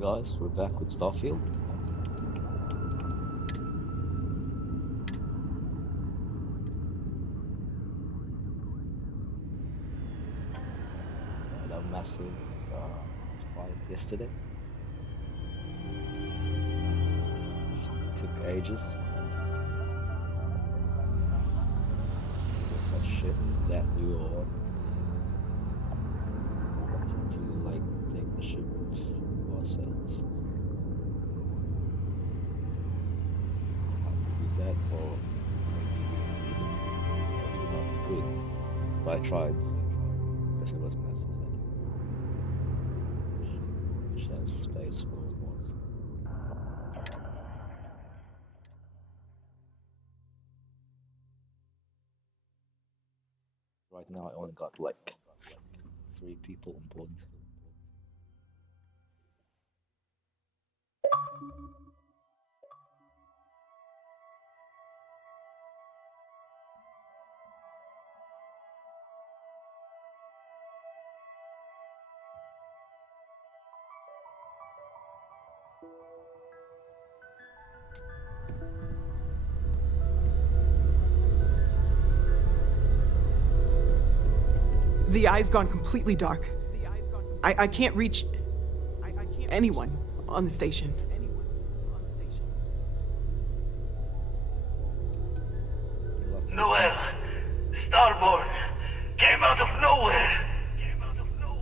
Guys, we're back with Starfield. Had a massive fight yesterday. Took ages. Such shit that we were to like take the ship ourselves. How to do that or maybe not good. But I tried because it was massive and which has space for more. Right now I only got like 3 people on board. The eye's gone completely dark. I can't reach anyone on the station. Noel, Starborn, came out of nowhere.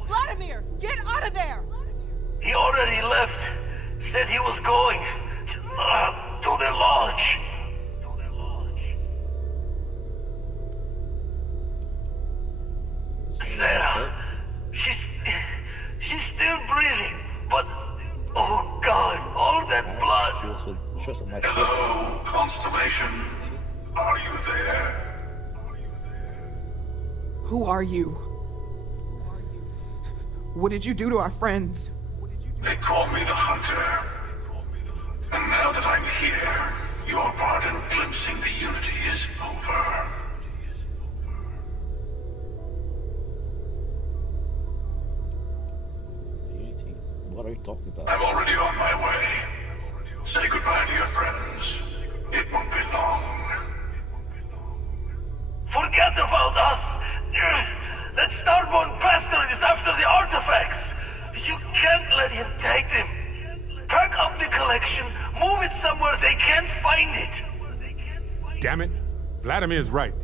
Vladimir, get out of there! He already left. Said he was going to the lodge. Sarah, she's still breathing, but oh God, all that blood. Deals with stress on my ship. Hello, Constellation. Are you there? Who are you? What did you do to our friends? They call me the Hunter. And now that I'm here, your part in glimpsing the Unity is over. Unity? What are you talking about? I'm already on my way. Say goodbye to your friends. It won't be long. Forget about us. That Starborn bastard is after the artifacts. You can't let him take them. Pack up the collection, move it somewhere they can't find it. Damn it. Vladimir's right.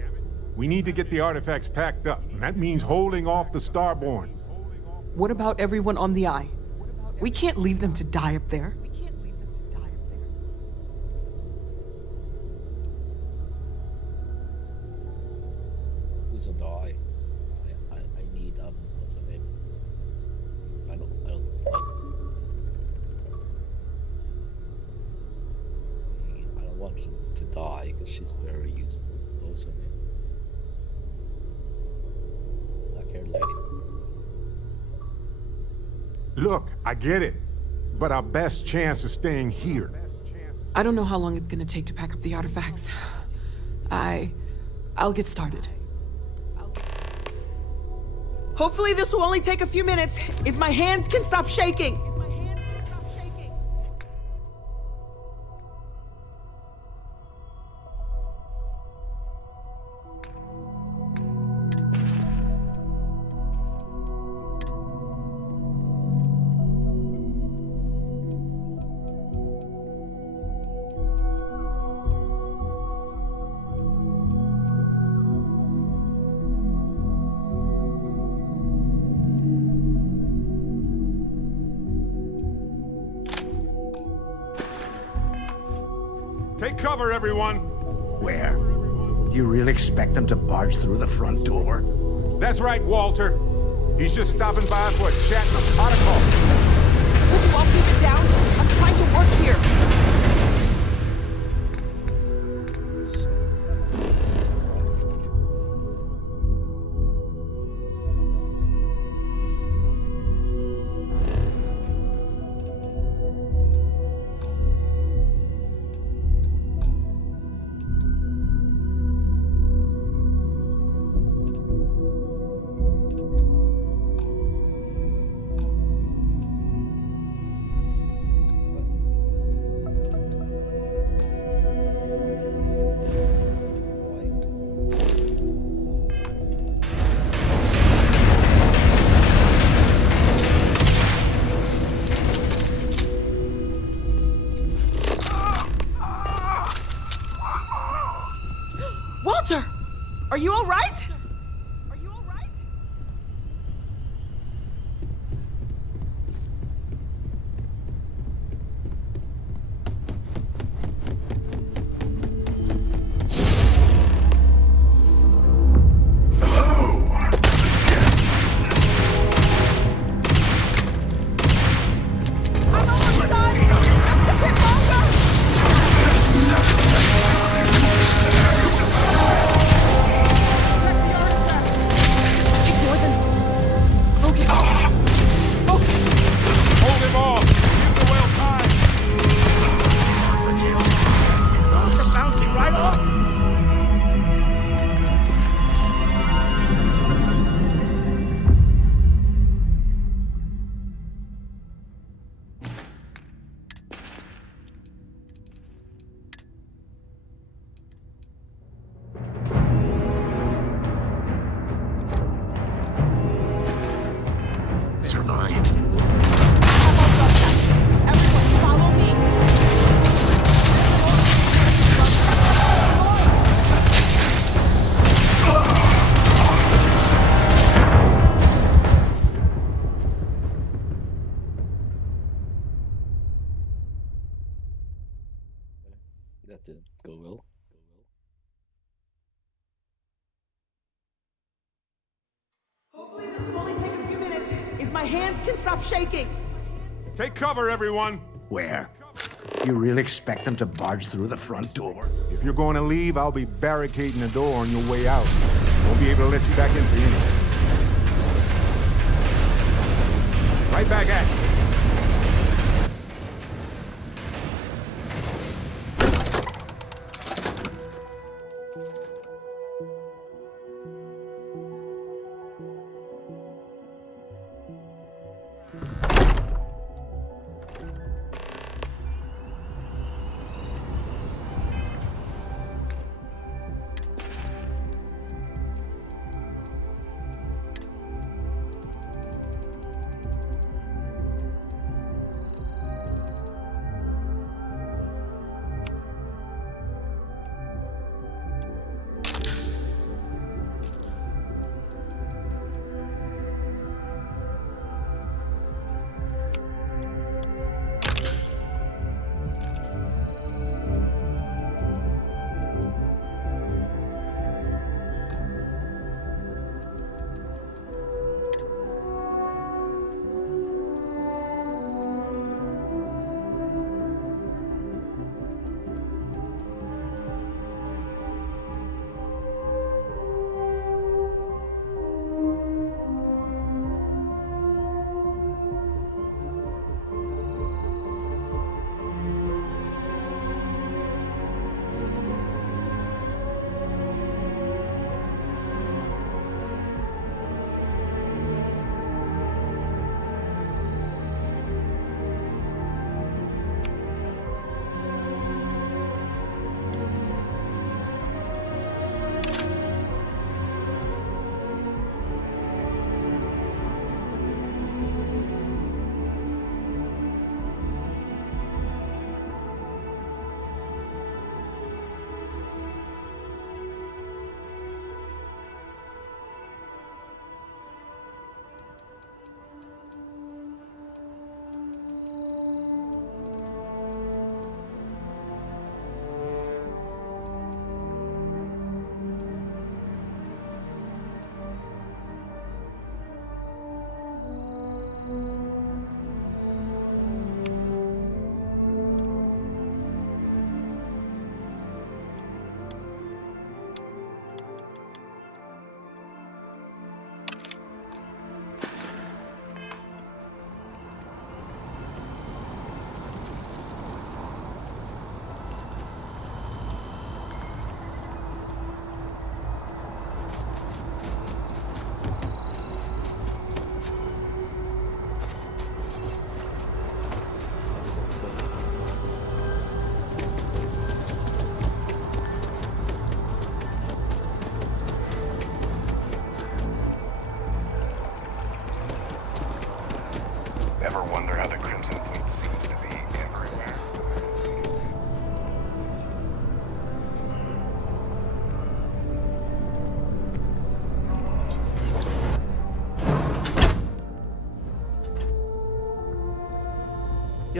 We need to get the artifacts packed up, and that means holding off the Starborn. What about everyone on the eye? We can't leave them to die up there. Who's a die? I need what's her name? I don't like. I don't want him to die because she's very useful. What's her name? Black-haired lady. Look, I get it, but our best chance is staying here. I don't know how long it's gonna take to pack up the artifacts. I'll get started. Hopefully this will only take a few minutes, if my hands can stop shaking. Take cover, everyone! Where? You really expect them to barge through the front door? That's right, Walter. He's just stopping by for a chat and a pot of coffee. Would you all keep it down? I'm trying to work here. Sir, are you all right? Are you all right? I'm almost done! Just a bit longer! Ignore the noise. Focus. Focus. Hold him off! Give the whale time! Those are bouncing right off. Everyone, follow me. That didn't go well. Hopefully this will only take a few minutes. If my hands can stop shaking. Take cover, everyone! Where? You really expect them to barge through the front door? If you're going to leave, I'll be barricading the door on your way out. Won't be able to let you back in for anything. Right back at you.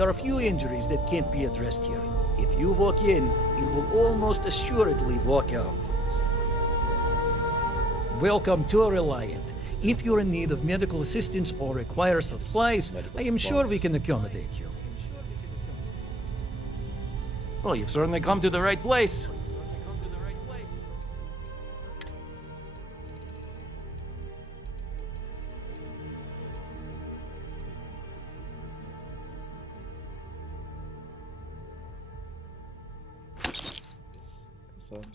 There are a few injuries that can't be addressed here. If you walk in, you will almost assuredly walk out. Welcome to Reliant. If you're in need of medical assistance or require supplies, I am sure we can accommodate you. Well, you've certainly come to the right place. Confirm.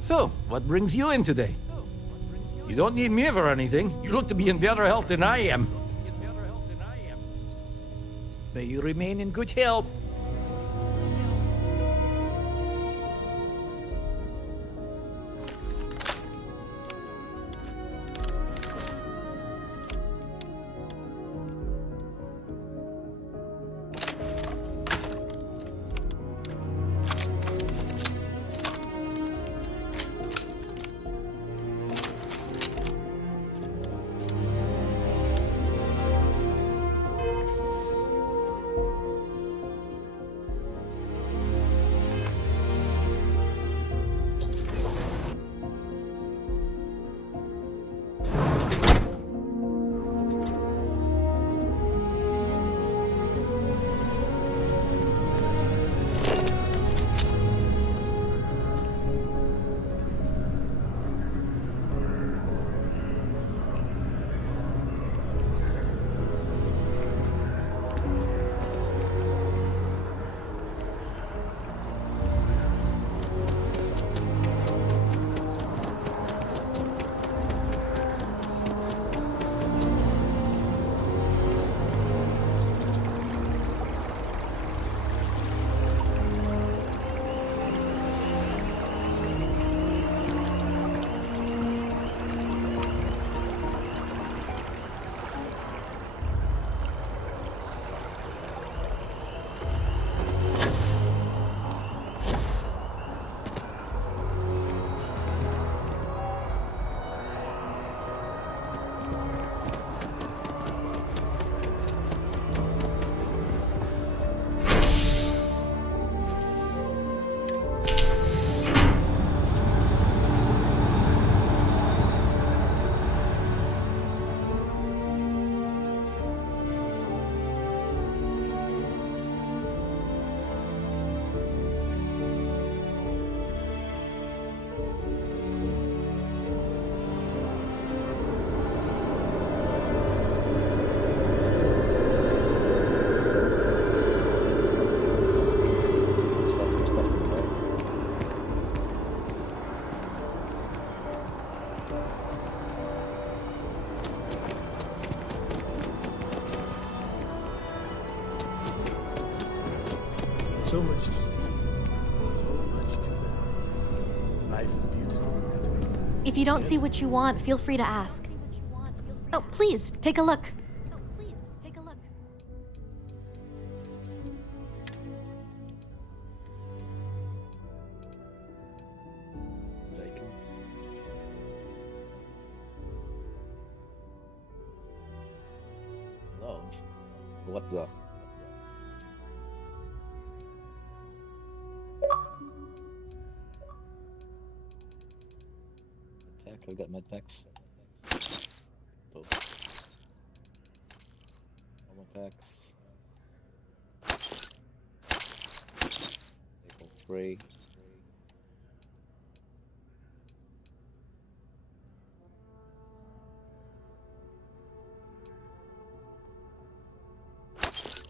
So, what brings you in today? You don't need me for anything. You look to be in better health than I am. May you remain in good health. So much to see, so much to learn. Life is beautiful in that way. If you don't see Yes. what you want, feel free to ask. Oh, please, take a look. Taken. Love? What the? Attack, I got med packs. Boom. Armor packs. Vehicle 3.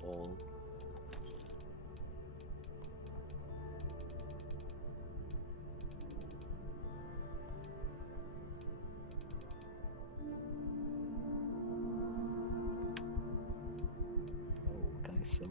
All. Oh, guys, so.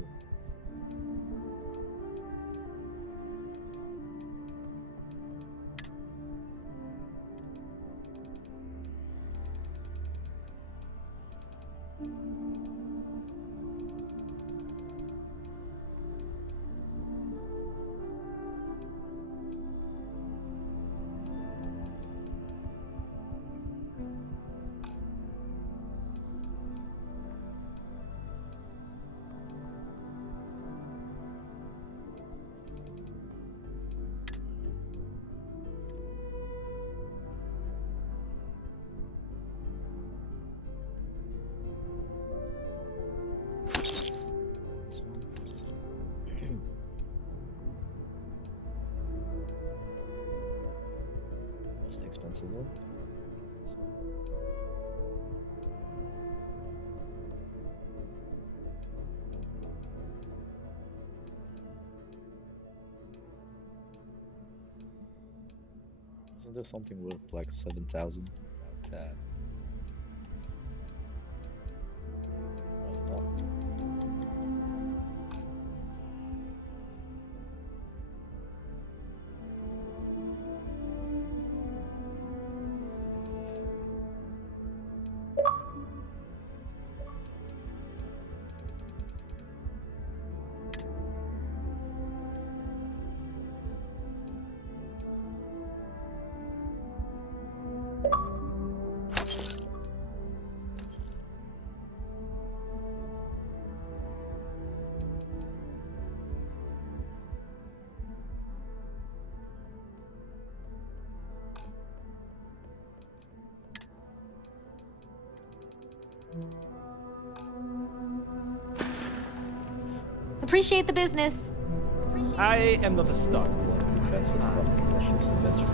Most expensive one. Isn't there something worth like 7,000? Probably not. Appreciate the business. I am not a star. Transfer stuff. Precious adventure.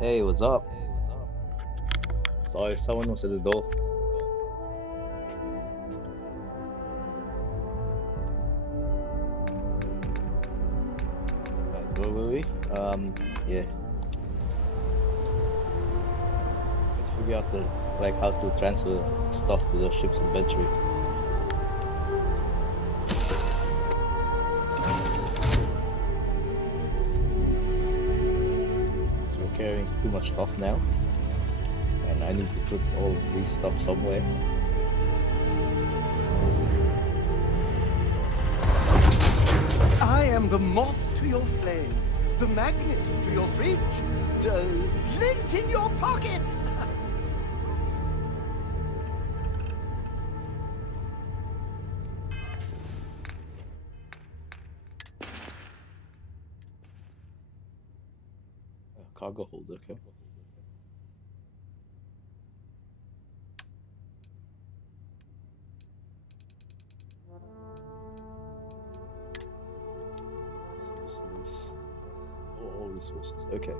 Hey, what's up? Sorry, someone was at the door. Right, where were we? Yeah. Let's figure out how to transfer stuff to the ship's inventory. So we're carrying too much stuff now, and I need to put all of these stuff somewhere. I am the moth to your flame, the magnet to your fridge, the lint in your pocket. Cargo holder, okay. Resources. All resources, okay.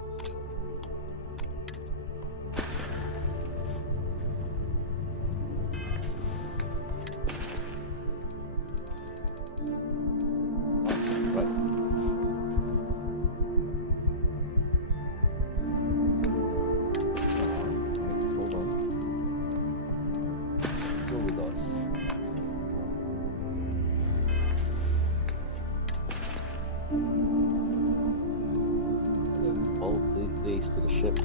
Right. Hold on. Go with us. All these to the ship.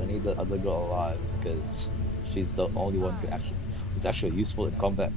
I need the other girl alive because she's the only one who's actually useful in combat.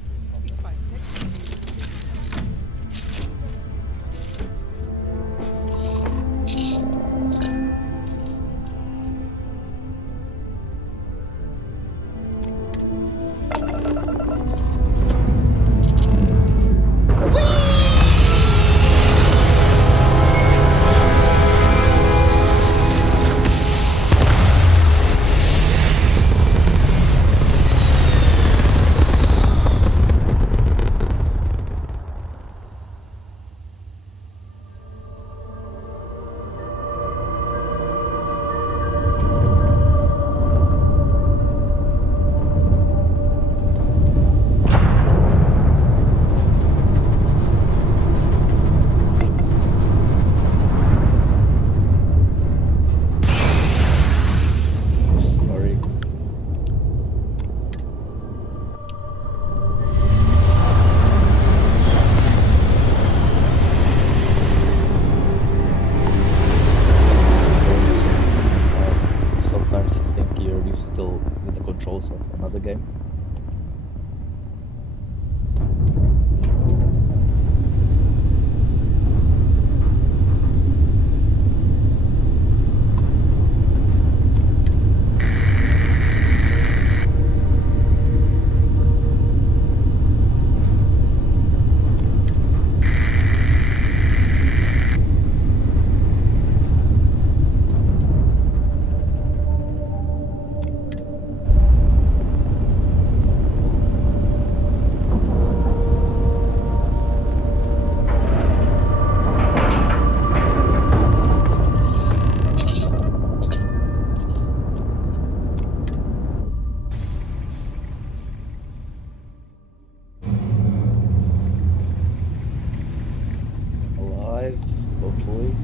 Hopefully.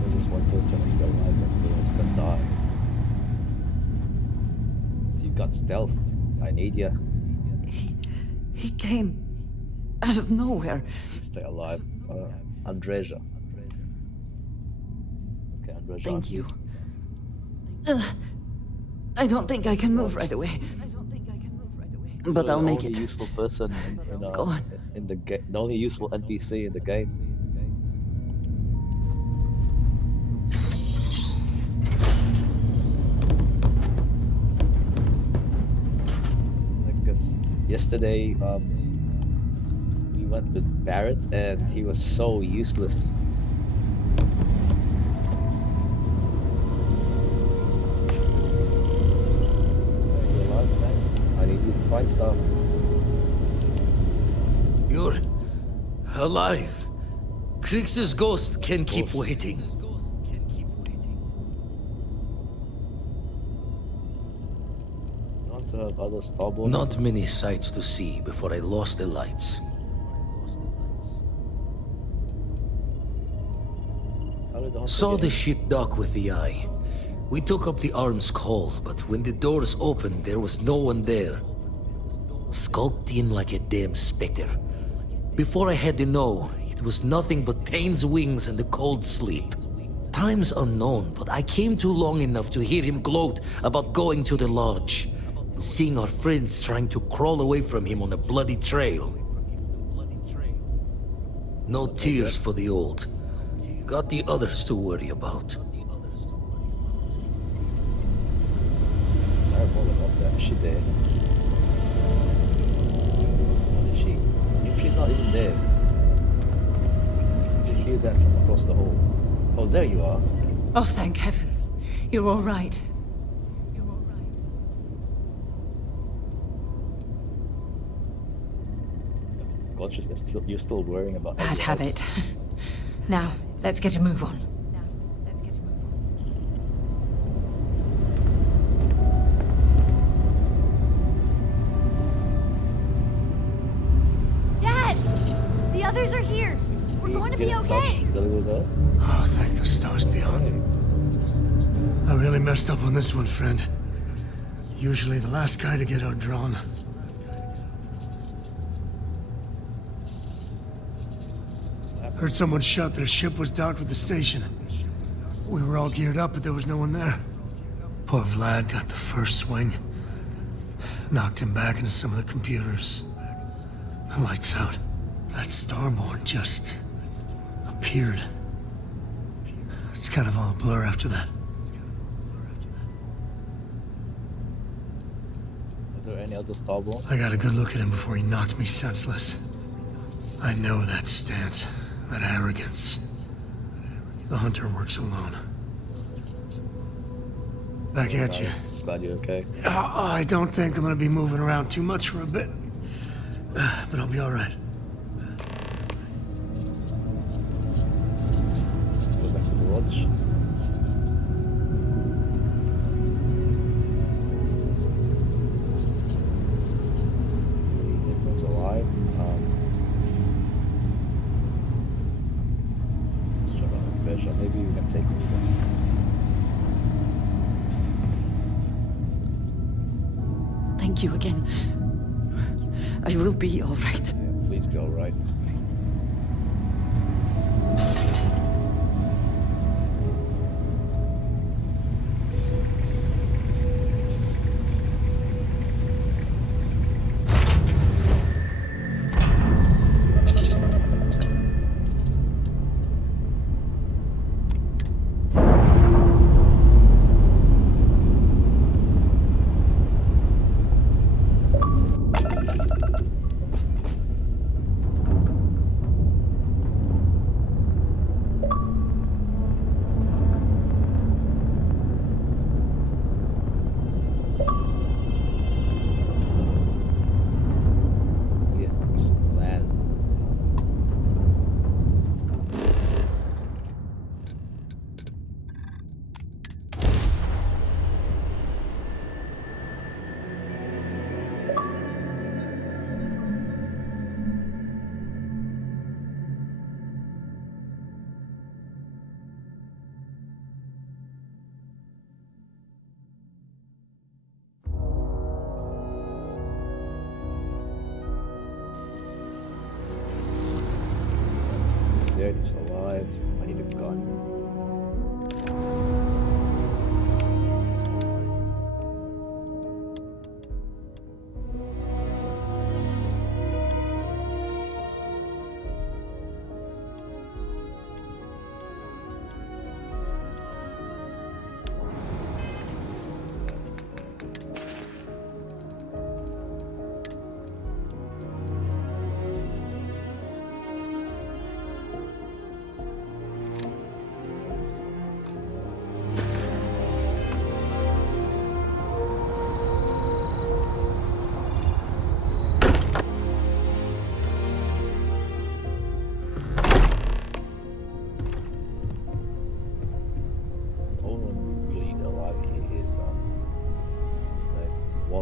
There's just one person who's alive and the rest can die. So you've got stealth. I need you. He came out of nowhere. Stay alive. Andreja. Okay, Andreja. Thank you. I don't think I can move right away. But I'll make it. The only useful person Go on. in the game, the only useful NPC in the game. Because yesterday, we went with Barrett, and he was so useless. I need you to find stuff. You're alive. Krix's ghost can keep waiting. You want to have other starboard? Not many sights to see before I lost the lights. Saw the ship dock with the eye. We took up the arms call, but when the doors opened, there was no one there. Skulked in like a damn specter. Before I had to know, it was nothing but pain's wings and the cold sleep. Time's unknown, but I came too long enough to hear him gloat about going to the lodge and seeing our friends trying to crawl away from him on a bloody trail. No tears for the old. Got the others to worry about. Sorry about that. Is she dead? What is she? If she's not even dead, did you hear that from across the hall? Oh, there you are. Oh, thank heavens. You're all right. Consciousness, you're still worrying about Bad everything habit. Now, let's get a move on. Dad! The others are here. We're going to be okay. Oh, thank the stars beyond. I really messed up on this one, friend. Usually the last guy to get outdrawn. Heard someone shout that a ship was docked with the station. We were all geared up, but there was no one there. Poor Vlad got the first swing. Knocked him back into some of the computers. Lights out. That Starborn just appeared. It's kind of all a blur after that. Are there any other starborn? I got a good look at him before he knocked me senseless. I know that stance, that arrogance. The hunter works alone. Back at you. Glad you're okay. I don't think I'm gonna be moving around too much for a bit. But I'll be alright. Go back to the lodge. Everyone's alive. Let's check out the treasure. Maybe we can take this one. Thank you again. I will be all right. Yeah, please be all right.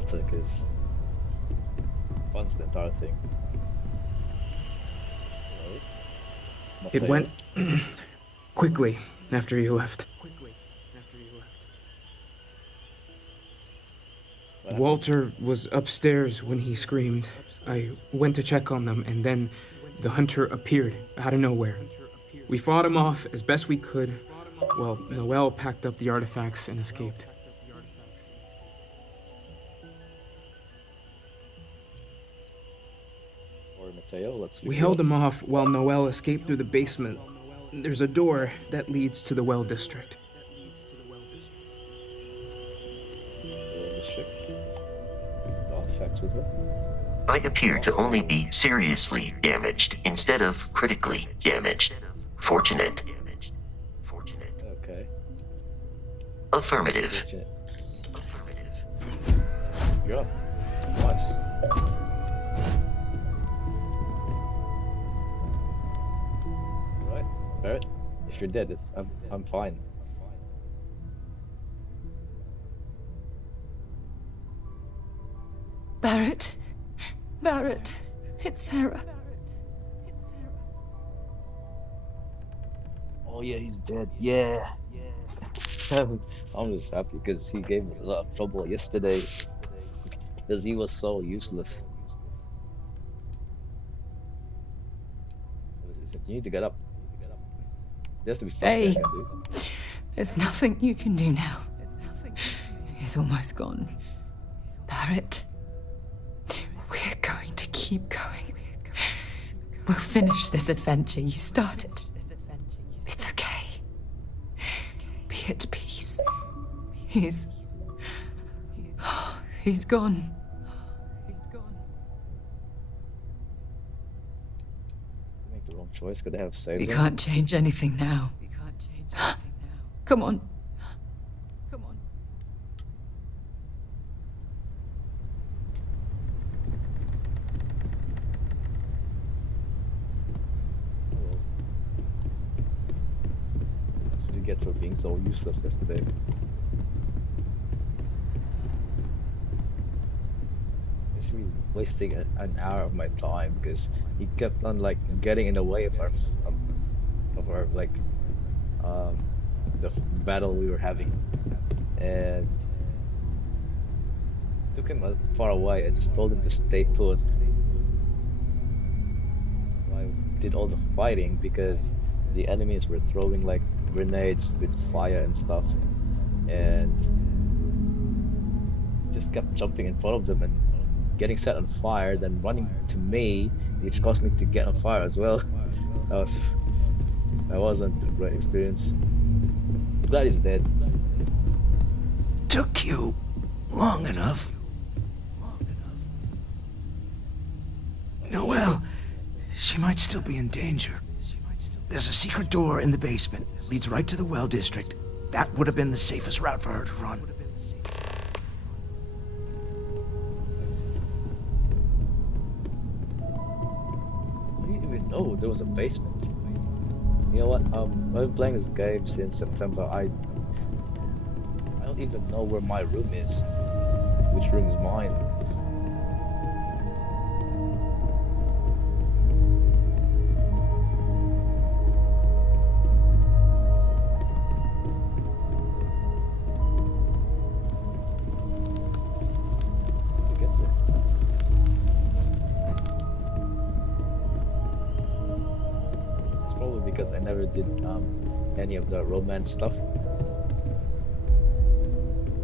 Walter, because funds the entire thing. Hello? It Mateo? went quickly after you left. What happened? Walter was upstairs when he screamed. I went to check on them, and then the hunter appeared out of nowhere. We fought him off as best we could, while Noel packed up the artifacts and escaped. Or Mateo, let's We held him off while Noel escaped through the basement. There's a door that leads to the well district. The artifacts with her? I appear to only be seriously damaged instead of critically damaged. Fortunate. Okay. Affirmative. Yeah. Nice. Alright, Barrett, if you're dead, I'm fine. Barrett. Barrett. It's Sarah. Oh yeah, he's dead. Yeah. I'm just happy because he gave us a lot of trouble yesterday. Because he was so useless. You need to get up. There has to be something Hey. I can do. There's nothing you can do now. He's almost gone. Barrett. We're going to keep going. We'll finish this adventure you started. It's okay. Be at peace. He's gone. Make the wrong choice. Could they have saved We him? can't change anything now. Come on. That's what you get for being so useless yesterday. It's really wasting an hour of my time because he kept on like getting in the way of our like the battle we were having, and took him far away. I just told him to stay put. I did all the fighting because the enemies were throwing like grenades with fire and stuff, and just kept jumping in front of them and getting set on fire, then running to me, which caused me to get on fire as well. That wasn't a great experience. I'm glad he's dead. Took you long enough. Noelle, she might still be in danger. There's a secret door in the basement. Leads right to the well district. That would have been the safest route for her to run. I didn't even know there was a basement. You know what? I've been playing this game since September. I don't even know where my room is. Which room is mine? To get there. It's probably because I never did any of the romance stuff.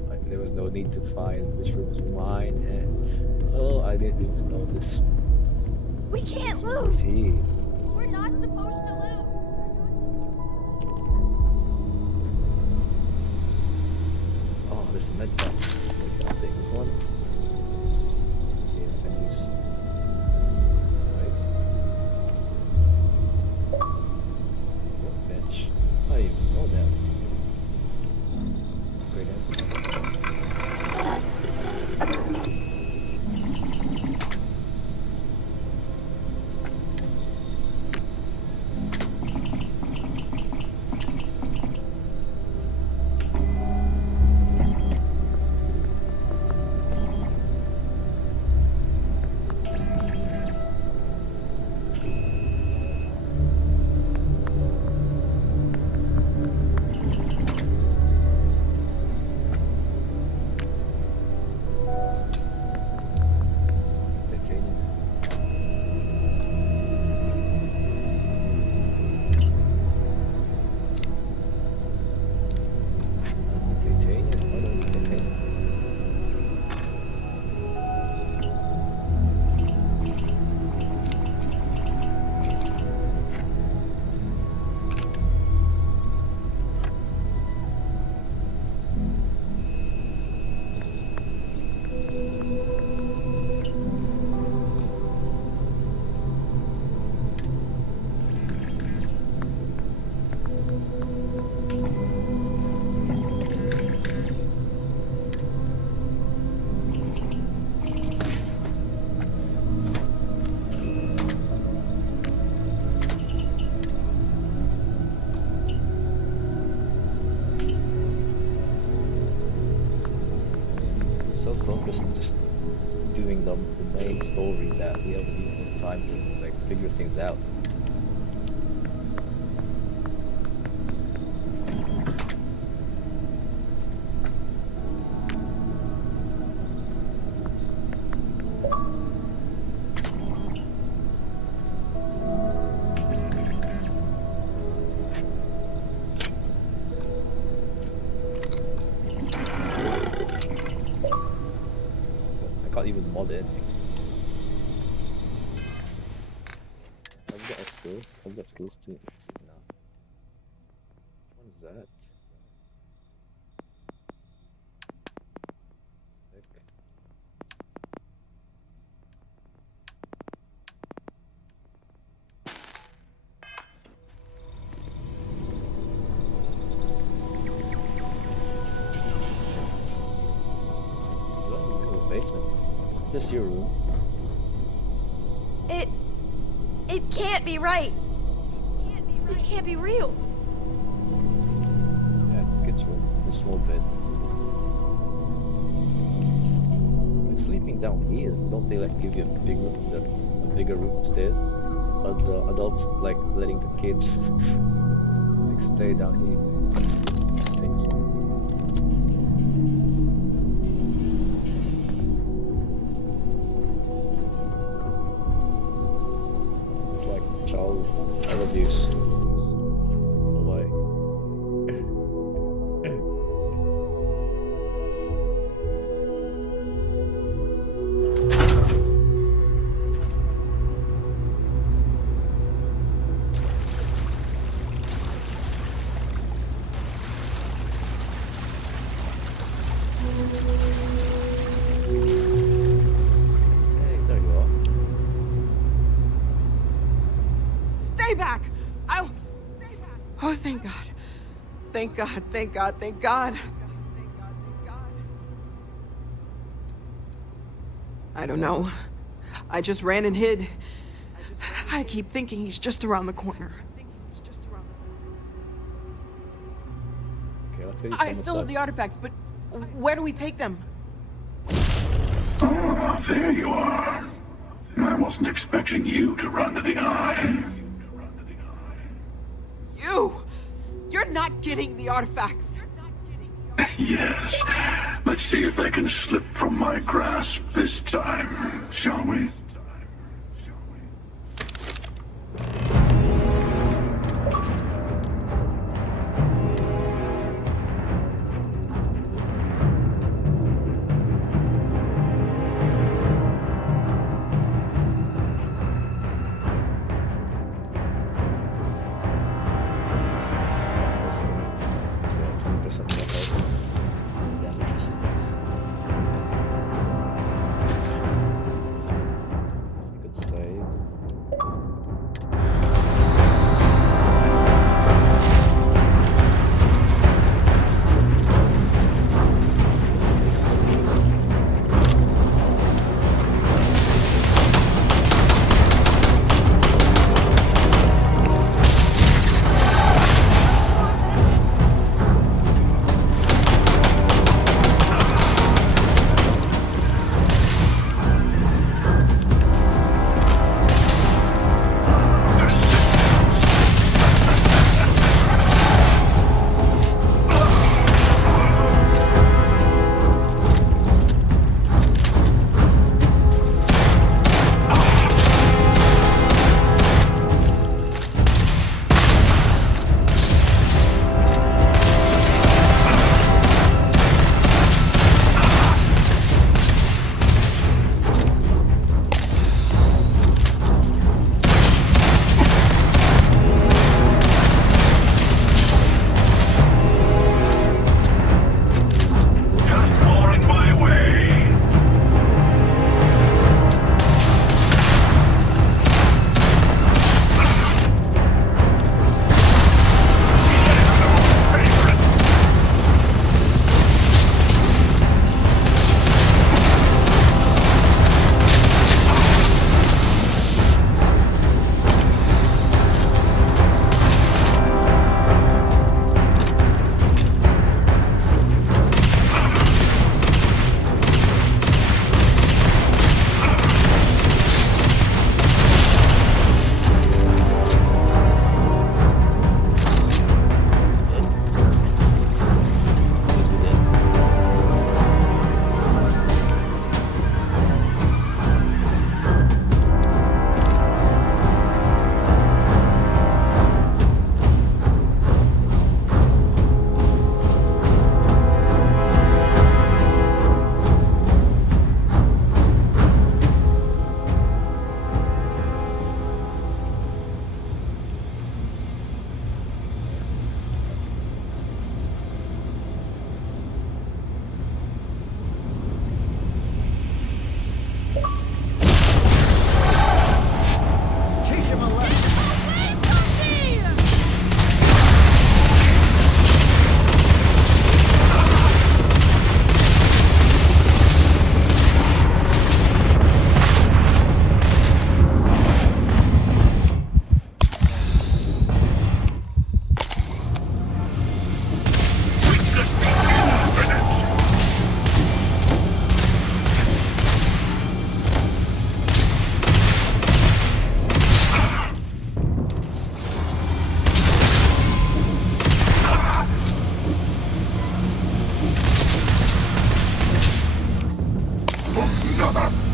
Like there was no need to find which room was mine, and oh, I didn't even know this. We can't lose! Tea. We're not supposed to lose! Oh, this is med pack. Wait, I'll take this one. Okay, I can use. Right. Workbench. I didn't even know that. Great answer. just doing the main story that we haven't even had time to like figure things out. I can't even mod anything. Have we got skills? Have we got skills too? No. What is that? Heck. Is that in the basement? Is this your room? It can't be right. This can't be real. Yeah, it's a kid's room. A small bed. Like sleeping down here, don't they like give you a bigger room upstairs? Or the adults like letting the kids like stay down here? Things. It's like child abuse. Away. Hey, there you are. Stay back! I'll... Oh, thank God. Thank God, thank God, thank God. I don't know. I just ran and hid. I keep thinking he's just around the corner. Okay, let's get you I some still have stuff. the artifacts, but where do we take them? Ah, there you are. I wasn't expecting you to run to the eye. You! You're not getting the artifacts. Yes. Let's see if they can slip from my grasp this time, shall we?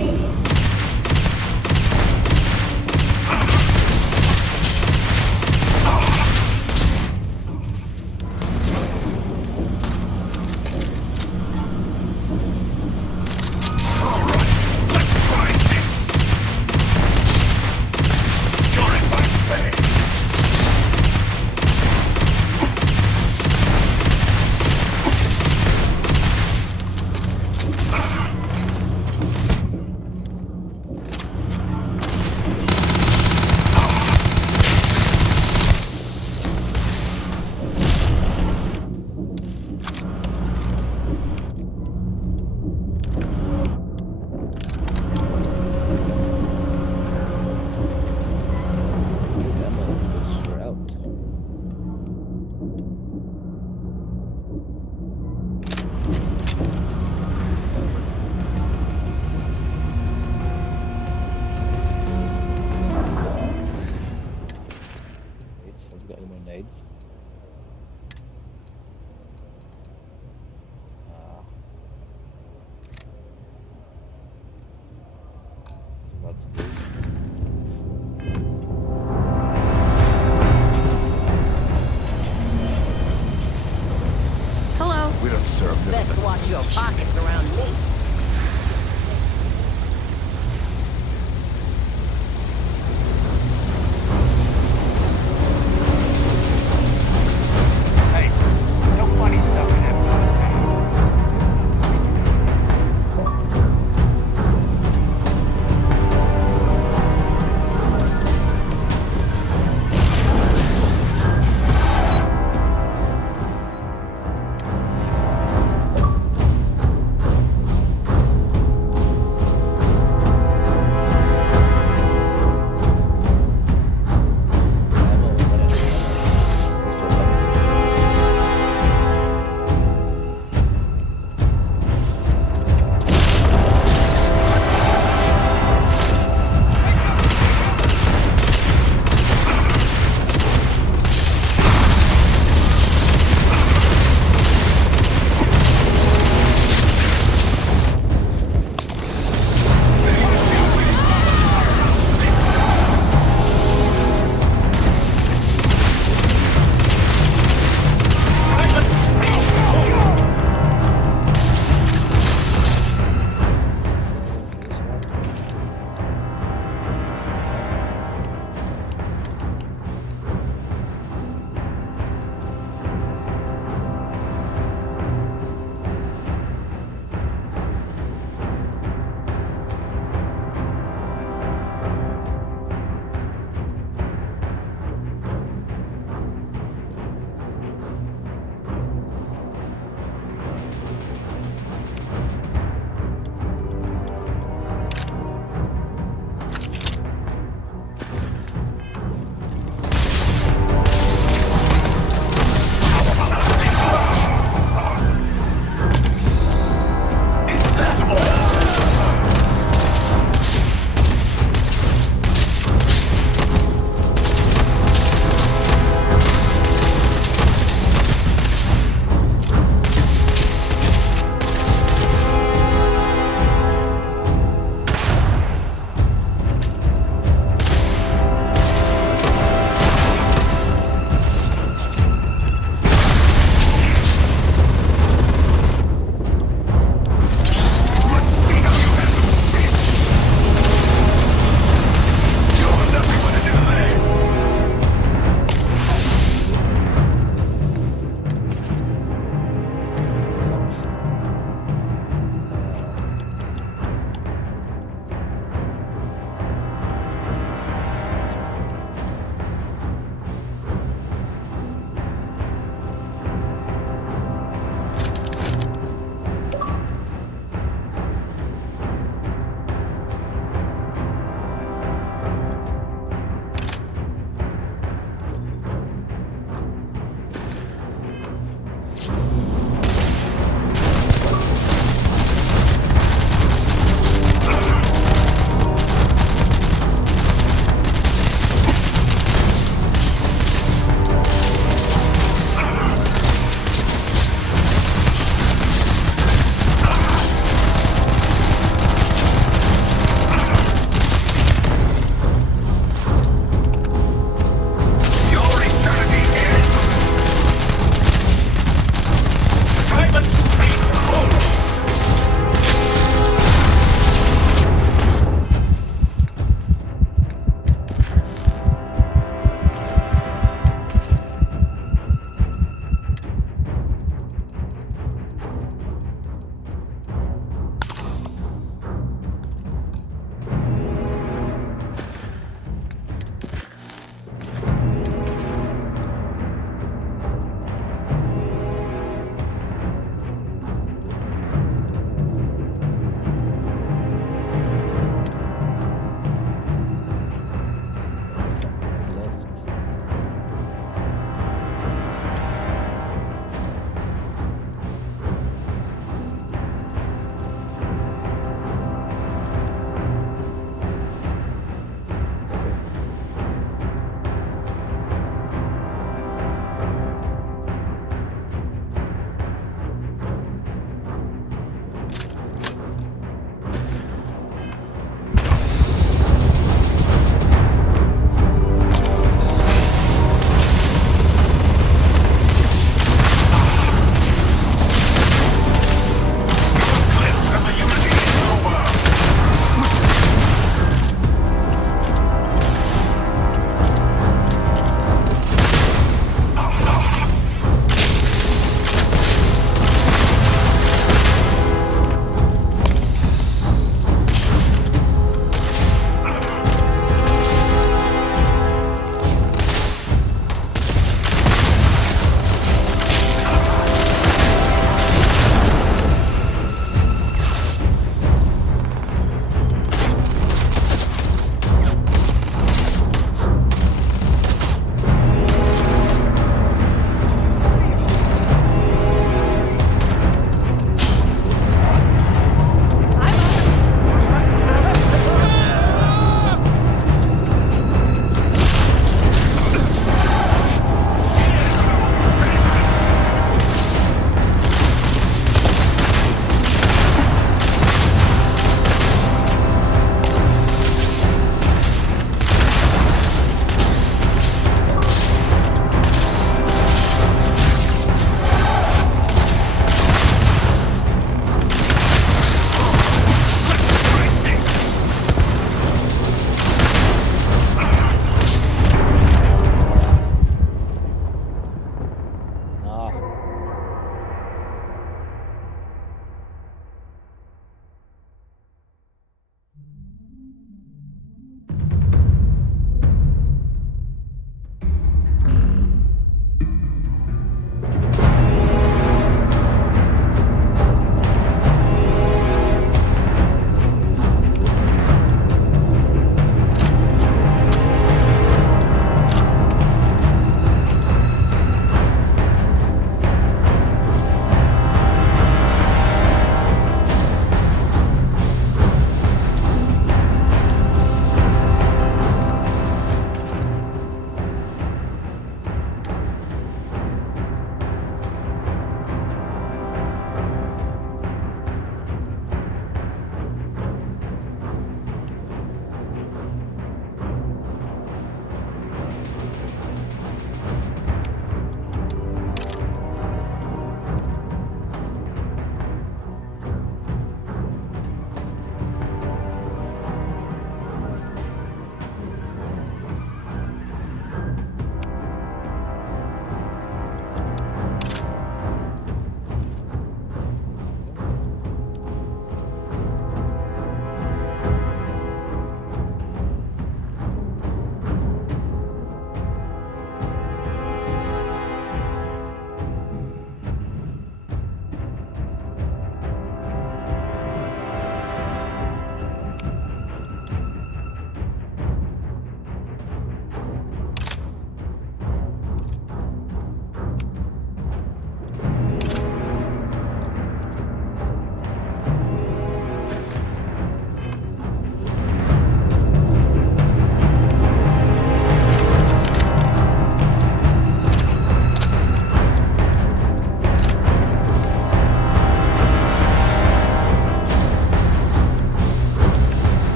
We're out. Nades. Have we got any more nades? That's good. Hello. We don't serve them. Best watch your pockets around me.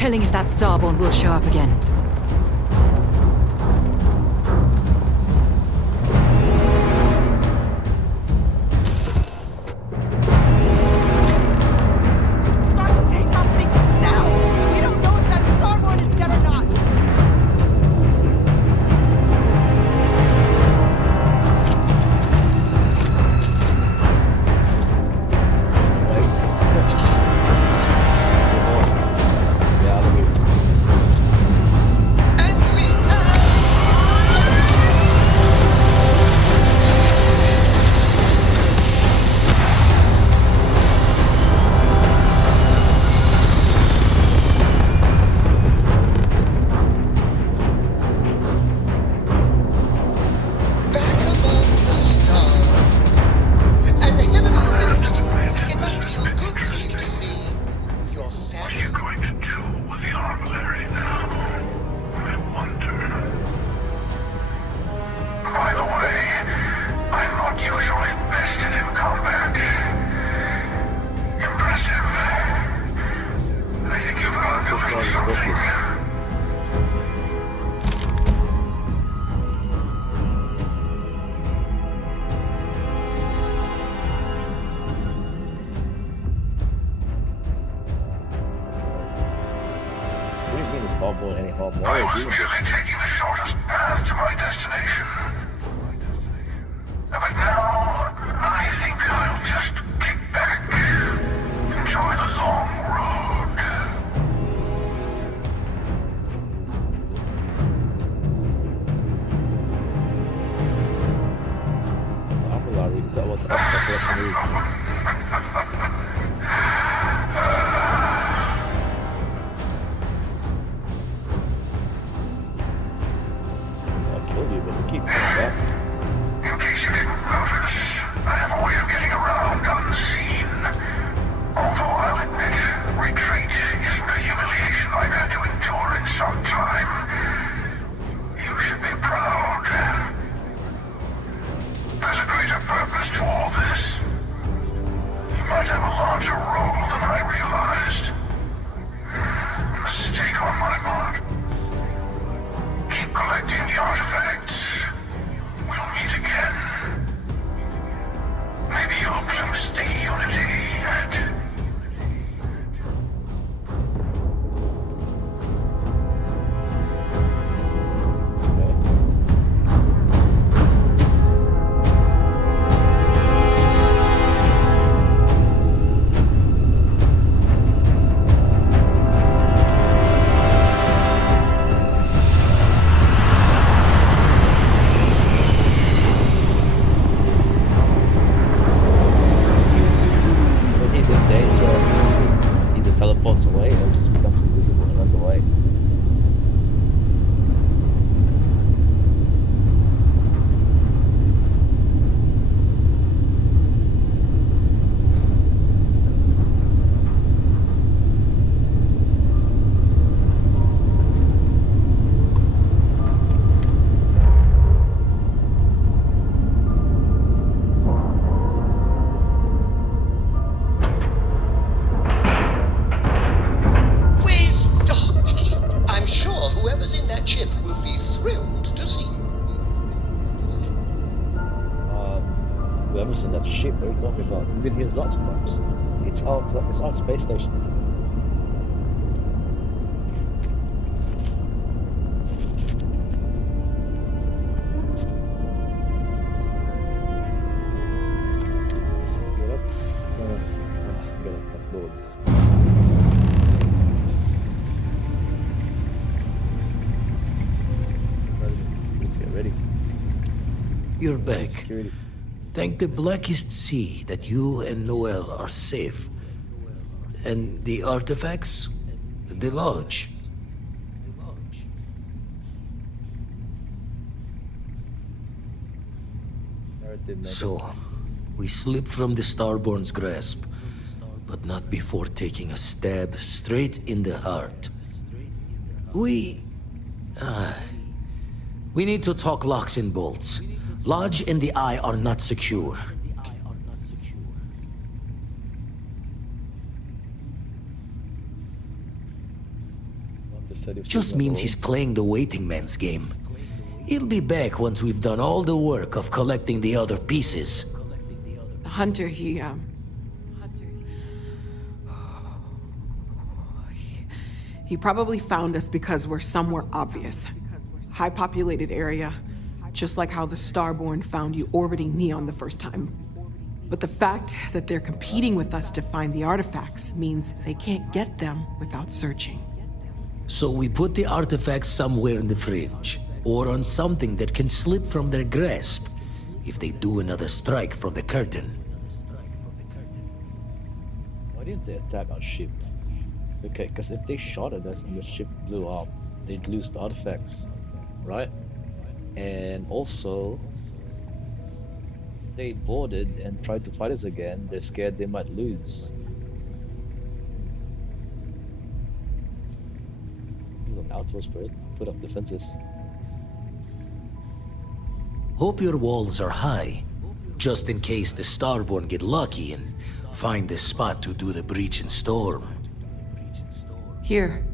telling if that Starborn will show up again. Start the takeoff sequence now! We don't know if that Starborn is dead or not! What are you going to do with the armillary now? I wonder. By the way, I'm not usually vested in combat. Impressive. I think you've got doing something. I was merely taking the shortest path to my destination. But now, I think I'll just kick back, enjoy the long road. Is that what the keep coming back. In case you didn't notice, I have a way of getting around unseen. Although I'll admit, retreat isn't a humiliation I've had to endure in some time. You should be proud. There's a greater purpose to all this. You might have a larger role than I realized. Mistake on my part. Keep collecting the artifacts. We'll meet again. Maybe you'll glimpse the unity that... teleports away or just becomes invisible and runs away. Whoever's in that ship, what are you talking about? We've been here lots of times. It's our space station. Get up. Get up. That's Lord. Get ready. You're back. Security. Thank the blackest sea that you and Noel are safe. And the artifacts? The lodge. So, we slipped from the Starborn's grasp, but not before taking a stab straight in the heart. We need to talk locks and bolts. Lodge and the Eye are not secure. said he was Just taking us means home. he's playing the waiting man's game. He'll be back once we've done all the work of collecting the other pieces. The hunter, he probably found us because we're somewhere obvious. High populated area, just like how the Starborn found you orbiting Neon the first time. But the fact that they're competing with us to find the artifacts means they can't get them without searching. So we put the artifacts somewhere in the fridge, or on something that can slip from their grasp if they do another strike from the curtain. Why didn't they attack our ship? Okay, because if they shot at us and the ship blew up, they'd lose the artifacts, right? And also, they boarded and tried to fight us again. They're scared they might lose. Use an outpost, Bert. Put up defenses. Hope your walls are high, just in case the Starborn get lucky and find the spot to do the breach and storm. Here,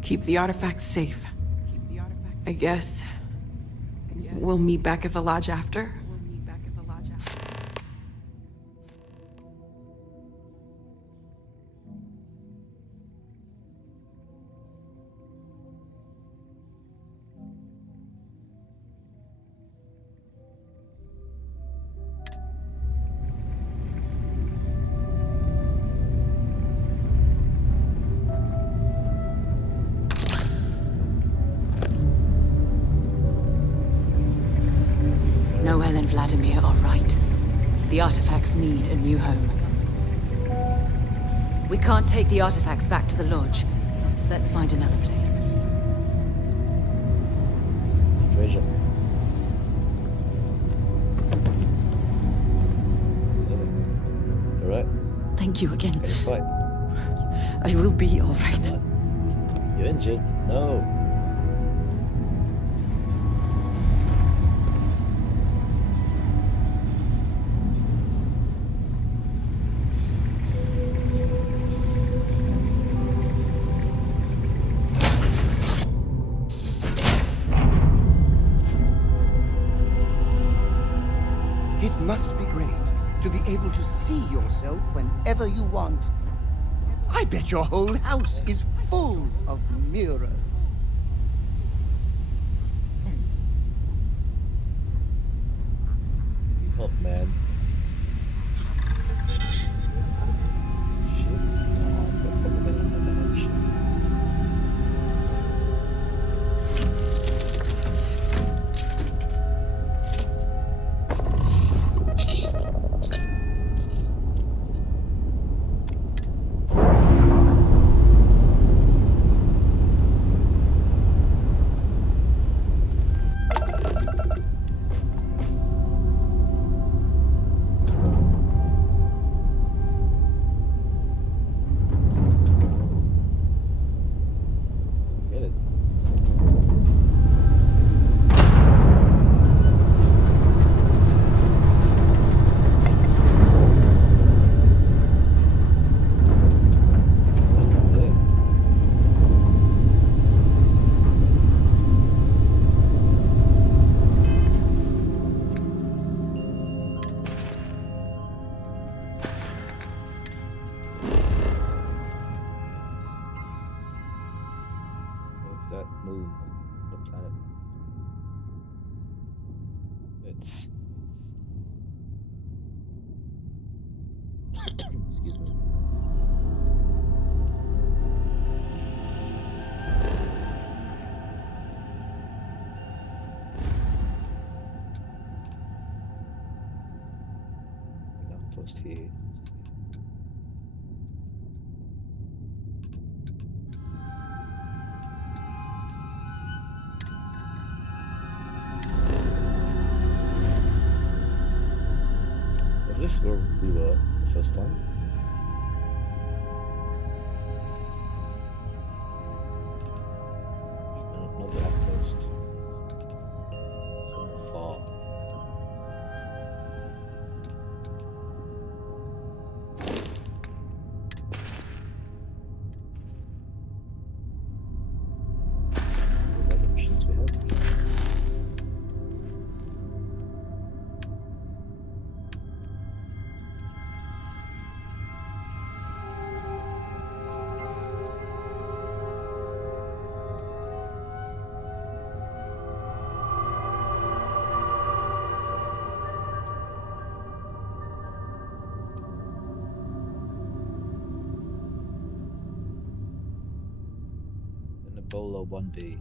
keep the artifacts safe. I guess we'll meet back at the lodge after. Noel and Vladimir are right. The artifacts need a new home. We can't take the artifacts back to the lodge. Let's find another place. Treasure. Alright. Thank you again. Can you fight? I will be all right. You're injured? No. It must be great to be able to see yourself whenever you want. I bet your whole house is full of mirrors. Oh man. Get it. What's that moon on the planet? It's excuse me. An outpost here. Was this where we were the first time? No, not the outpost. Somewhere far. Apollo 1B.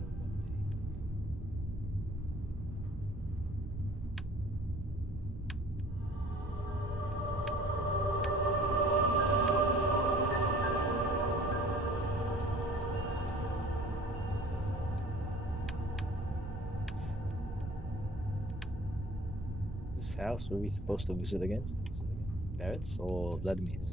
Whose house were we supposed to visit again? Barrett's or Vladimir's?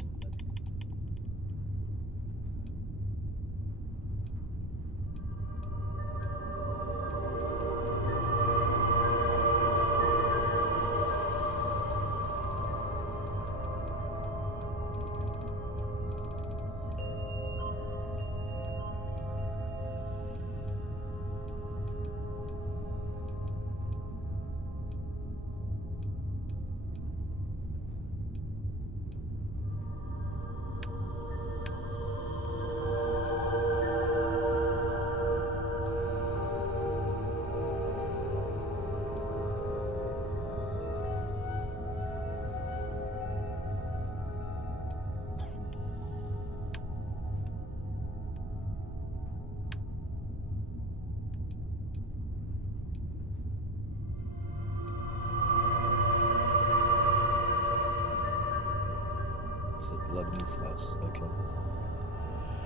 Is it Vladimir's house? Okay.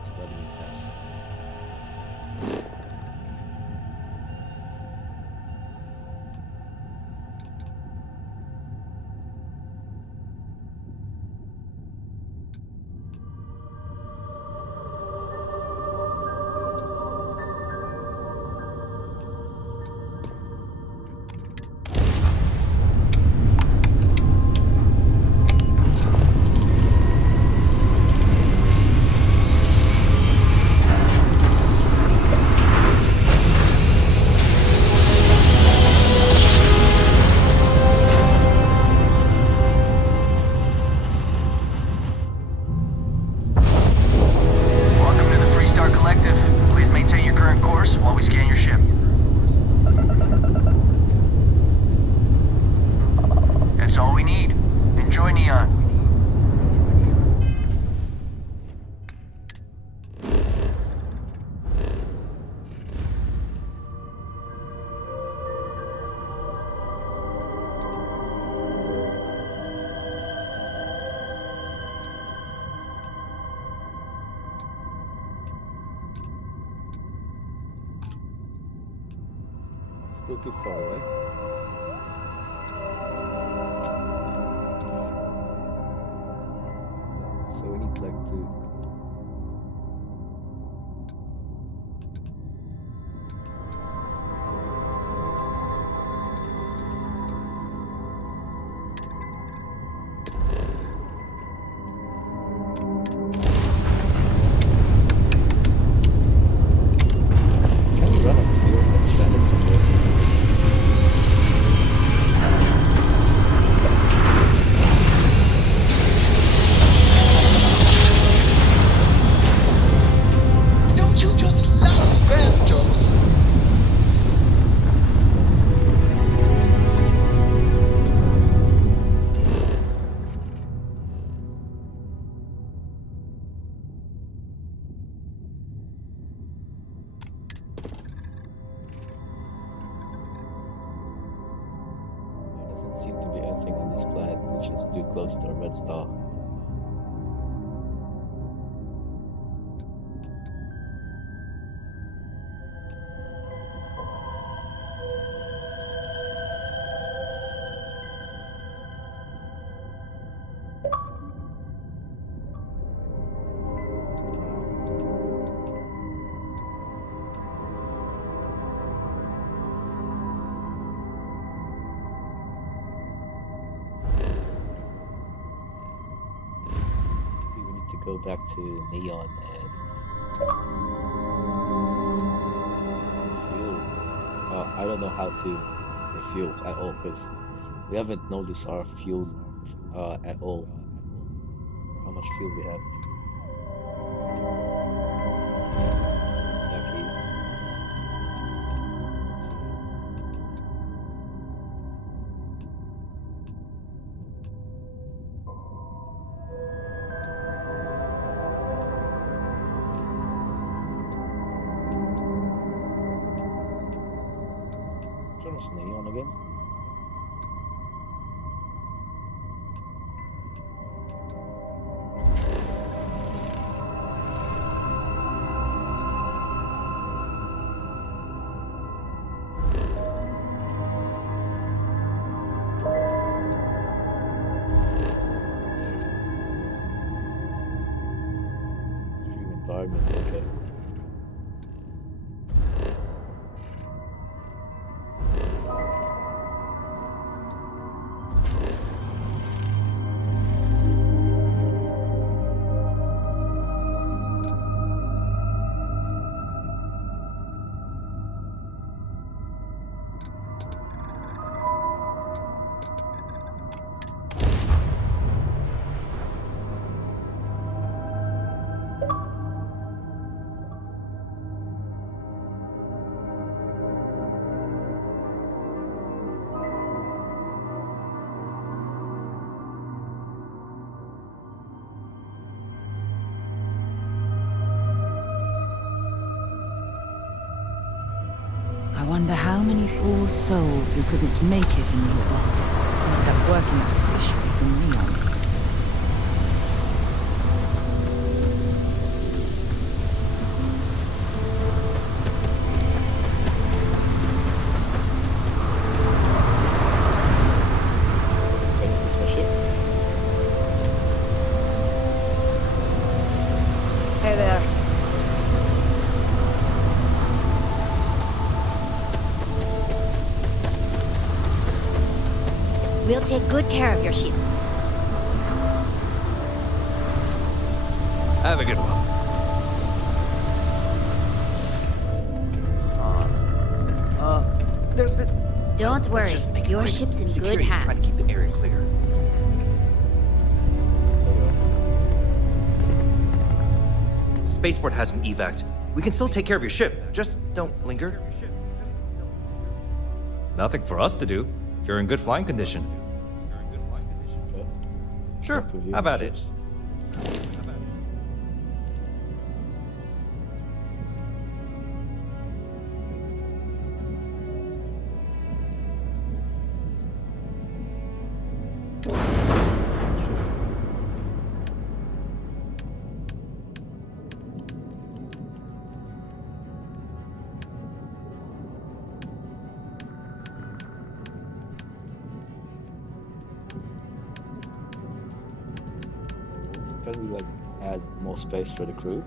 It's Vladimir's house. Welcome to the Three-Star Collective. Please maintain your current course while we scan your ship. That's all we need. Enjoy Neon. Still too far away. So we need like to. Can we run a field that's stranded somewhere? Don't you just love grand jobs? There doesn't seem to be anything on this planet which is too close to a red star. We need to go back to Neon and fuel. I don't know how to refuel at all because we haven't noticed our fuel at all, or how much fuel we have. Lucky. environment. Okay. I wonder how many poor souls who couldn't make it in New Atlantis ended up working at the fisheries in Neon. Hey there. We'll take good care of your ship. Have a good one. There's been... Don't worry, your ship's in good hands. Trying to keep the area clear. Spaceport has been evac'd. We can still take care of your ship. Just don't linger. Nothing for us to do. You're in good flying condition. Sure, have at it. Can we like add more space for the crew?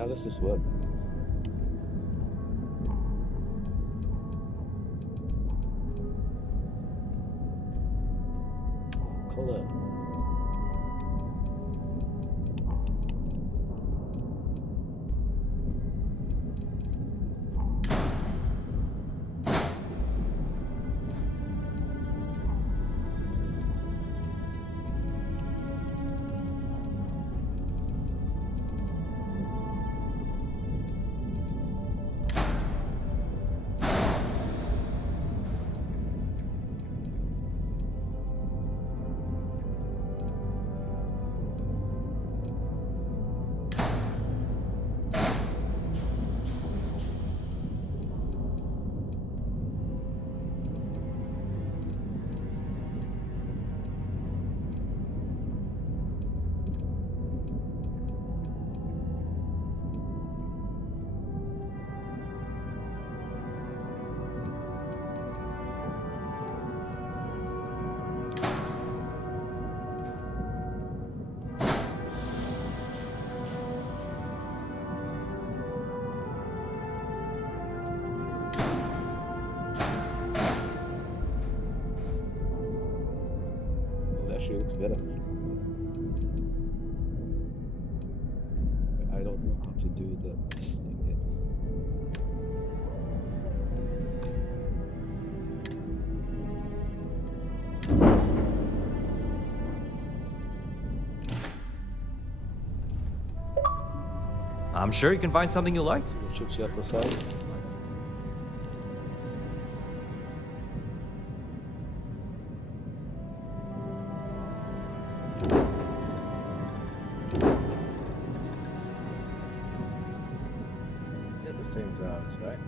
How does this work? do the testing yet. I'm sure you can find something you like. Chips you up the side. Get the same sounds, right?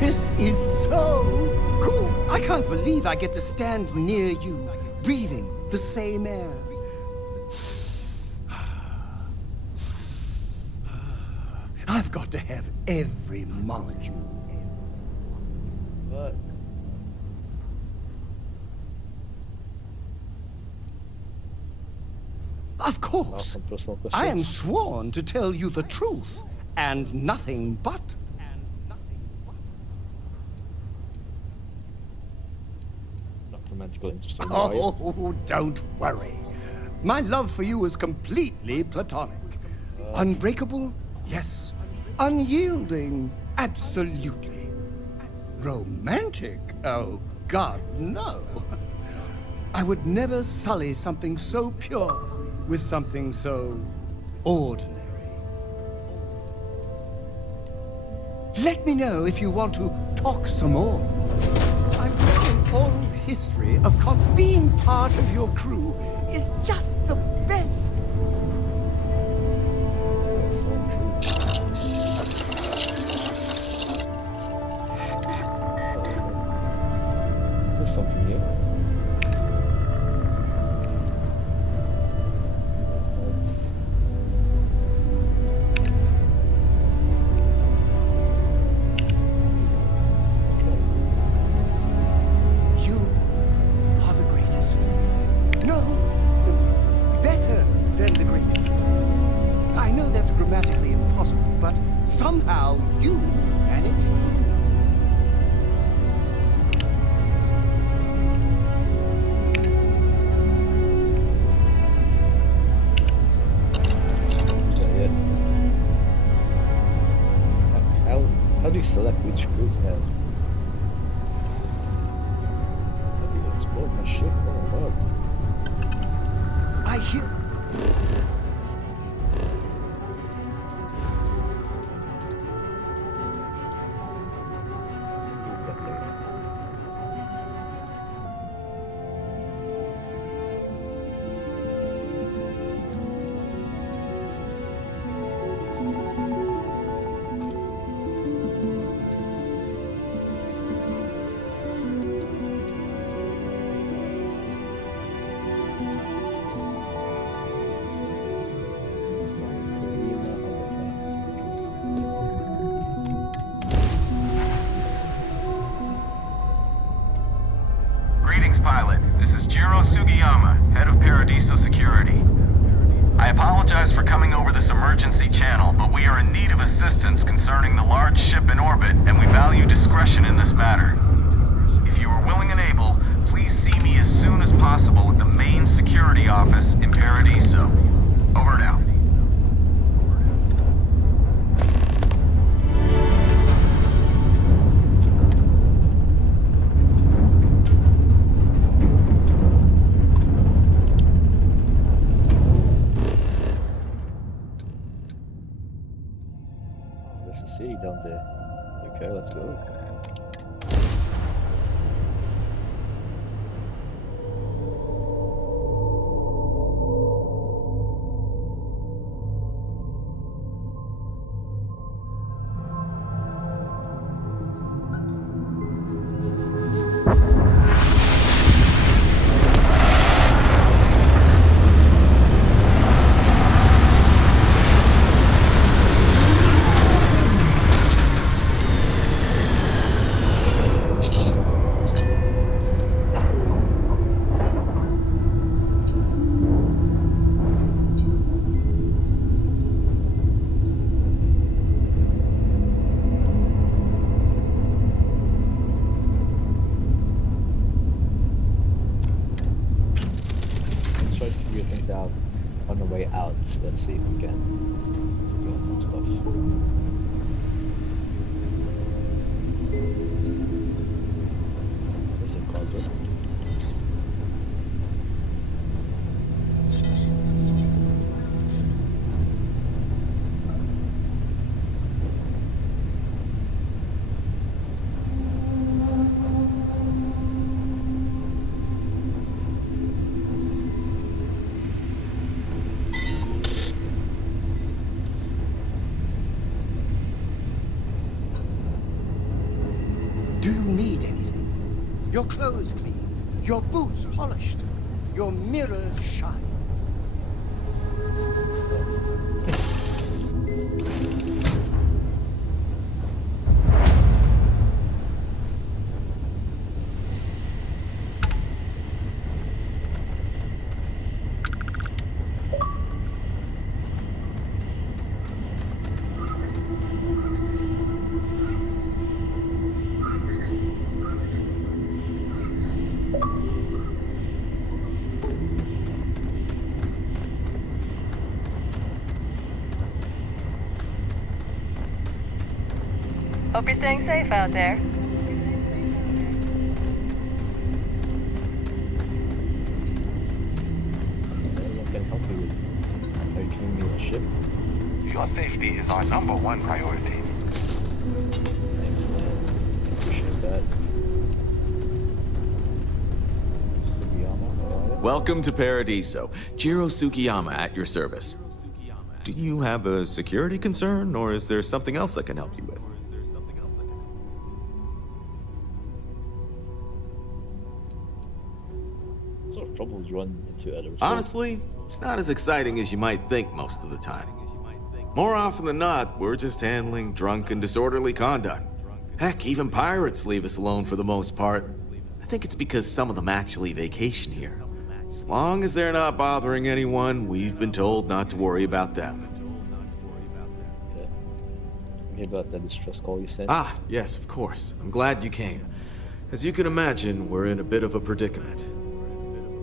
This is so cool. I can't believe I get to stand near you, breathing the same air. I've got to have every molecule. What? Of course. I am sworn to tell you the truth and nothing but. Not romantically interested, are you? Oh, don't worry. My love for you is completely platonic. Unbreakable? Yes. Unyielding? Absolutely. Romantic? Oh, God, no. I would never sully something so pure with something so ordinary. Let me know if you want to talk some more. I've read an oral history of being part of your crew is just the best. There's something new. You are the greatest. No, better than the greatest. I know that's grammatically impossible, but somehow you managed to do it. How do you select which crew to have? How do you explore my ship? Oh my god. I hear. Greetings, pilot. This is Jiro Sugiyama, head of Paradiso Security. I apologize for coming over this emergency channel, but we are in need of assistance concerning the large ship in orbit, and we value discretion in this matter. If you are willing and able, please see me as soon as possible at the main security office in Paradiso. Over and out. There's a city down there. Okay, let's go. way out. Let's see if we can get some stuff. There's a cargo. Do you need anything? Your clothes cleaned, your boots polished, your mirror shine. Hope you're staying safe out there. Anyone can help me with making me a ship? Your safety is our #1 priority. Thanks, man. Appreciate that. Sugiyama, alright. Welcome to Paradiso. Jiro Sugiyama at your service. Do you have a security concern, or is there something else I can help you with? What sort of troubles you run into at a resort? Honestly, it's not as exciting as you might think most of the time. More often than not, we're just handling drunk and disorderly conduct. Heck, even pirates leave us alone for the most part. I think it's because some of them actually vacation here. As long as they're not bothering anyone, we've been told not to worry about them. Okay. Okay, about that distress call you sent? Ah, yes, of course. I'm glad you came. As you can imagine, we're in a bit of a predicament.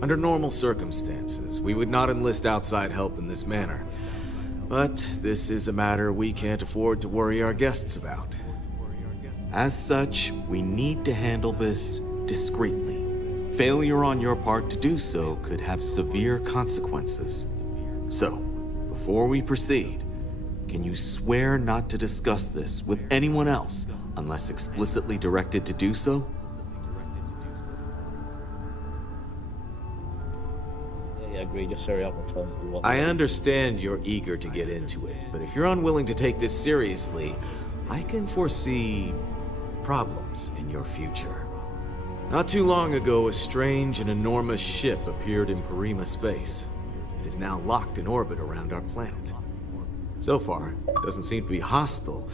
Under normal circumstances, we would not enlist outside help in this manner. But this is a matter we can't afford to worry our guests about. As such, we need to handle this discreetly. Failure on your part to do so could have severe consequences. So, before we proceed, can you swear not to discuss this with anyone else unless explicitly directed to do so? Yeah, agree. Just hurry up and tell me what. I understand you're eager to get into it, but if you're unwilling to take this seriously, I can foresee problems in your future. Not too long ago, a strange and enormous ship appeared in Parima space. It is now locked in orbit around our planet. So far, it doesn't seem to be hostile,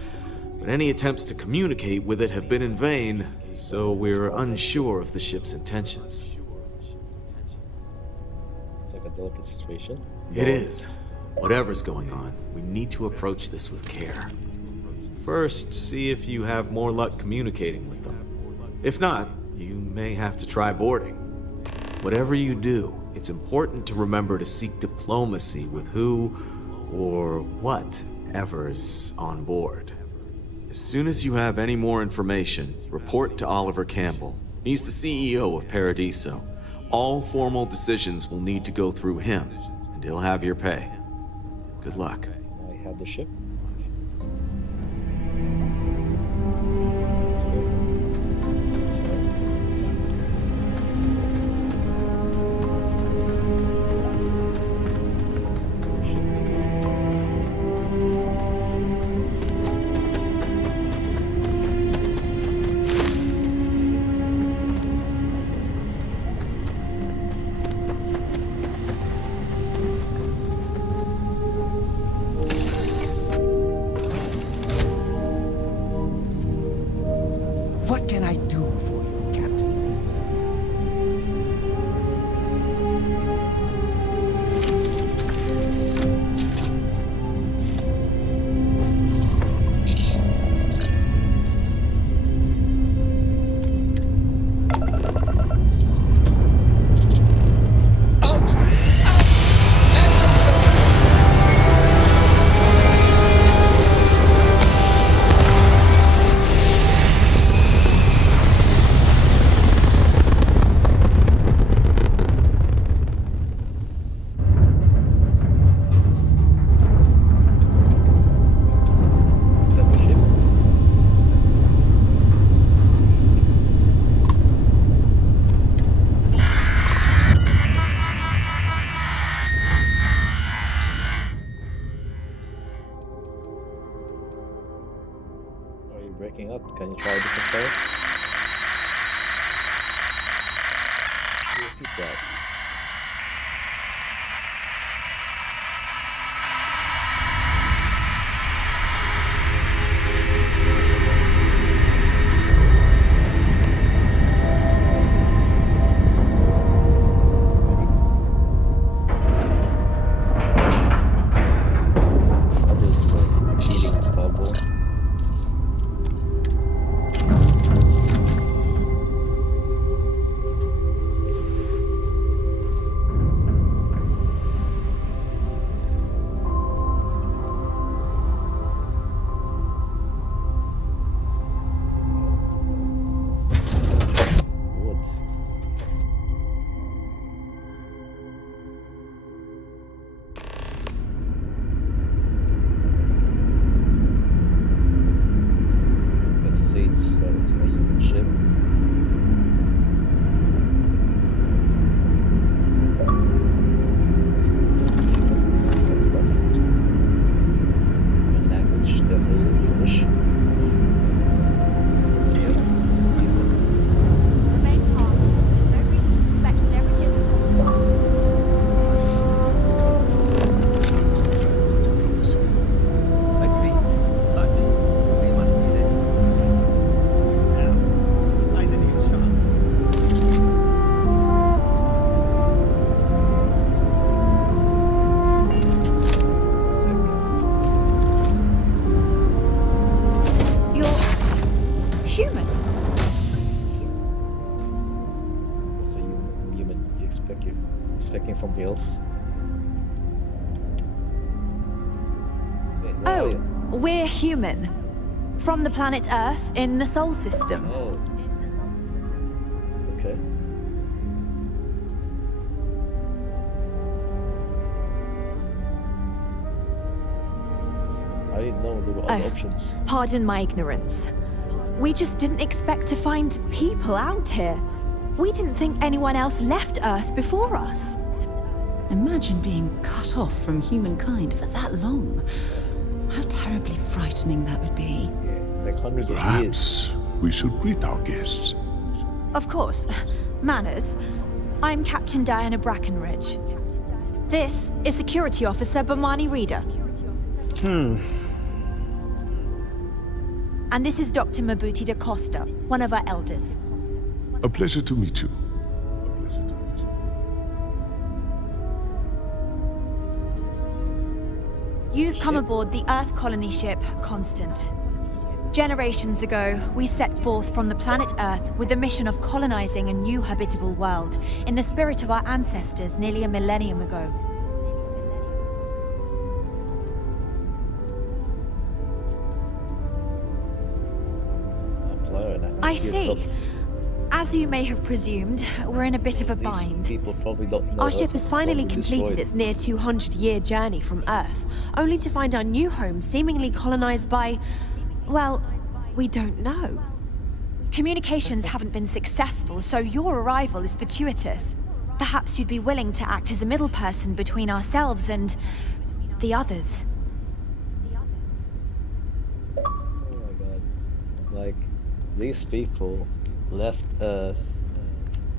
but any attempts to communicate with it have been in vain, so we're unsure of the ship's intentions. It's like a delicate situation. It is. Whatever's going on, we need to approach this with care. First, see if you have more luck communicating with them. If not, you may have to try boarding. Whatever you do, it's important to remember to seek diplomacy with who or whatever's on board. As soon as you have any more information, report to Oliver Campbell. He's the CEO of Paradiso. All formal decisions will need to go through him, and he'll have your pay. Good luck. I have the ship. What can I do for you, Captain? that? Eating the stubble. Wood. Let's see, it's a human ship. That stuff. And language, definitely English. Remain calm. There's no reason to suspect whatever it is possible. Agreed. But we must be ready. Now, eyes and ears shut. You're human. So you expecting something else? Wait, where are Oh, you? we're human. From the planet Earth in the Sol system. Oh. Okay. I didn't know there were other options. Pardon my ignorance. We just didn't expect to find people out here. We didn't think anyone else left Earth before us. Imagine being cut off from humankind for that long. How terribly frightening that would be. Like hundreds of years. Perhaps we should greet our guests. Of course. Manners. I'm Captain Diana Brackenridge. This is Security Officer Bomani Reader. And this is Dr. Mabuti da Costa, one of our elders. A pleasure to meet you. You've come aboard the Earth colony ship Constant. Generations ago, we set forth from the planet Earth with the mission of colonizing a new habitable world in the spirit of our ancestors nearly a millennium ago. I see. As you may have presumed, we're in a bit of a bind. People probably don't know Our ship has finally probably completed destroyed. its near 200-year journey from Earth, only to find our new home seemingly colonized by, well, we don't know. Communications haven't been successful, so your arrival is fortuitous. Perhaps you'd be willing to act as a middle person between ourselves and the others. Oh my god. Like, these people left Earth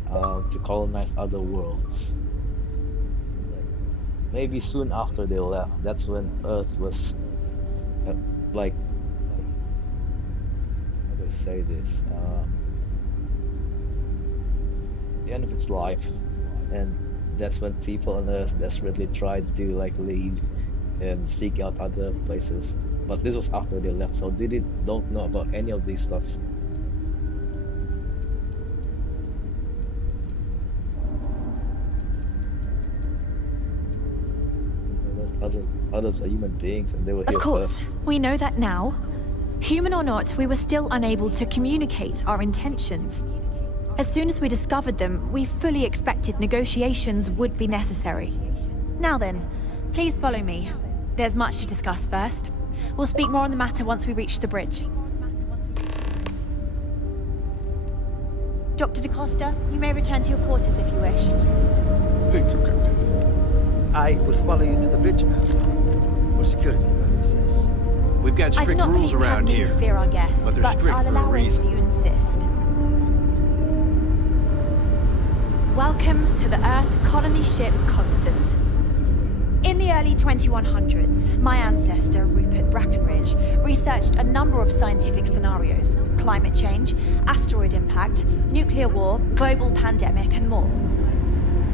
to colonize other worlds. Like, maybe soon after they left, that's when Earth was like, how do I say this? The end of its life, and that's when people on Earth desperately tried to like leave and seek out other places. But this was after they left, so they don't know about any of this stuff. Others are human beings, and they were here Of course, first. we know that now. Human or not, we were still unable to communicate our intentions. As soon as we discovered them, we fully expected negotiations would be necessary. Now then, please follow me. There's much to discuss first. We'll speak more on the matter once we reach the bridge. Dr. DaCosta, you may return to your quarters if you wish. Thank you, Captain. I will follow you to the bridge, ma'am. For security purposes. We've got I do strict not rules believe we have around need here. to fear our guests, but they're strict I'll for a allow it if reason. you insist. Welcome Welcome to the Earth colony ship Constant. In the early 2100s, my ancestor, Rupert Brackenridge, researched a number of scientific scenarios: climate change, asteroid impact, nuclear war, global pandemic, and more.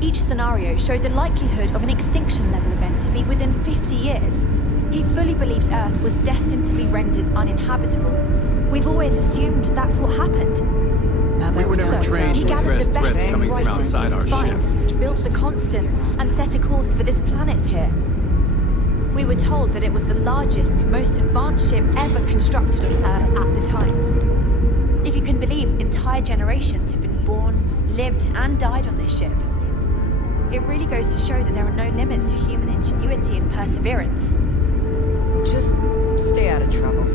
Each scenario showed the likelihood of an extinction-level event to be within 50 years. He fully believed Earth was destined to be rendered uninhabitable. We've always assumed that's what happened. Now that we So, trained he to gathered address the best threats and coming from brightest outside he our could find, ship. built the Constant, and set a course for this planet here. We were told that it was the largest, most advanced ship ever constructed on Earth at the time. If you can believe, entire generations have been born, lived, and died on this ship. It really goes to show that there are no limits to human ingenuity and perseverance. Just stay out of trouble.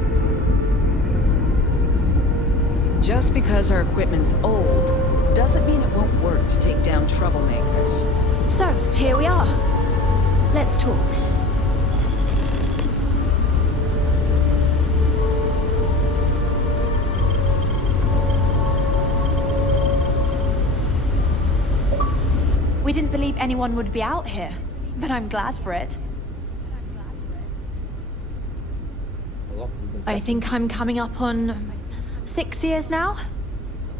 Just because our equipment's old doesn't mean it won't work to take down troublemakers. So, here we are. Let's talk. We didn't believe anyone would be out here, but I'm glad for it. I think I'm coming up on 6 years now.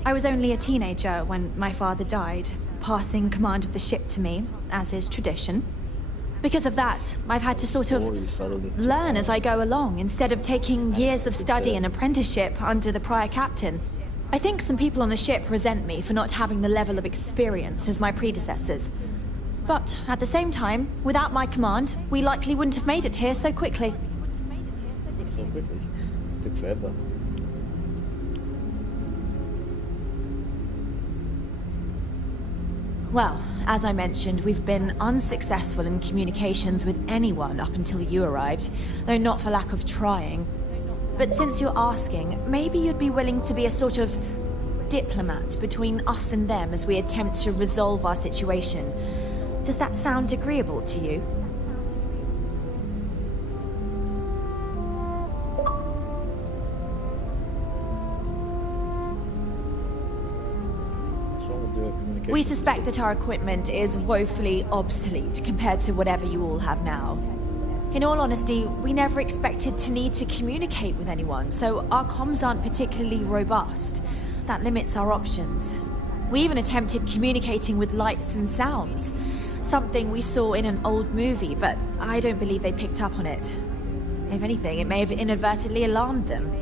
I was only a teenager when my father died, passing command of the ship to me, as is tradition. Because of that, I've had to sort of learn as I go along, instead of taking years of study and apprenticeship under the prior captain. I think some people on the ship resent me for not having the level of experience as my predecessors. But at the same time, without my command, we likely wouldn't have made it here so quickly. So quickly. Took forever. Well, as I mentioned, we've been unsuccessful in communications with anyone up until you arrived, though not for lack of trying. But since you're asking, maybe you'd be willing to be a sort of diplomat between us and them as we attempt to resolve our situation. Does that sound agreeable to you? We suspect that our equipment is woefully obsolete compared to whatever you all have now. In all honesty, we never expected to need to communicate with anyone, so our comms aren't particularly robust. That limits our options. We even attempted communicating with lights and sounds, something we saw in an old movie, but I don't believe they picked up on it. If anything, it may have inadvertently alarmed them.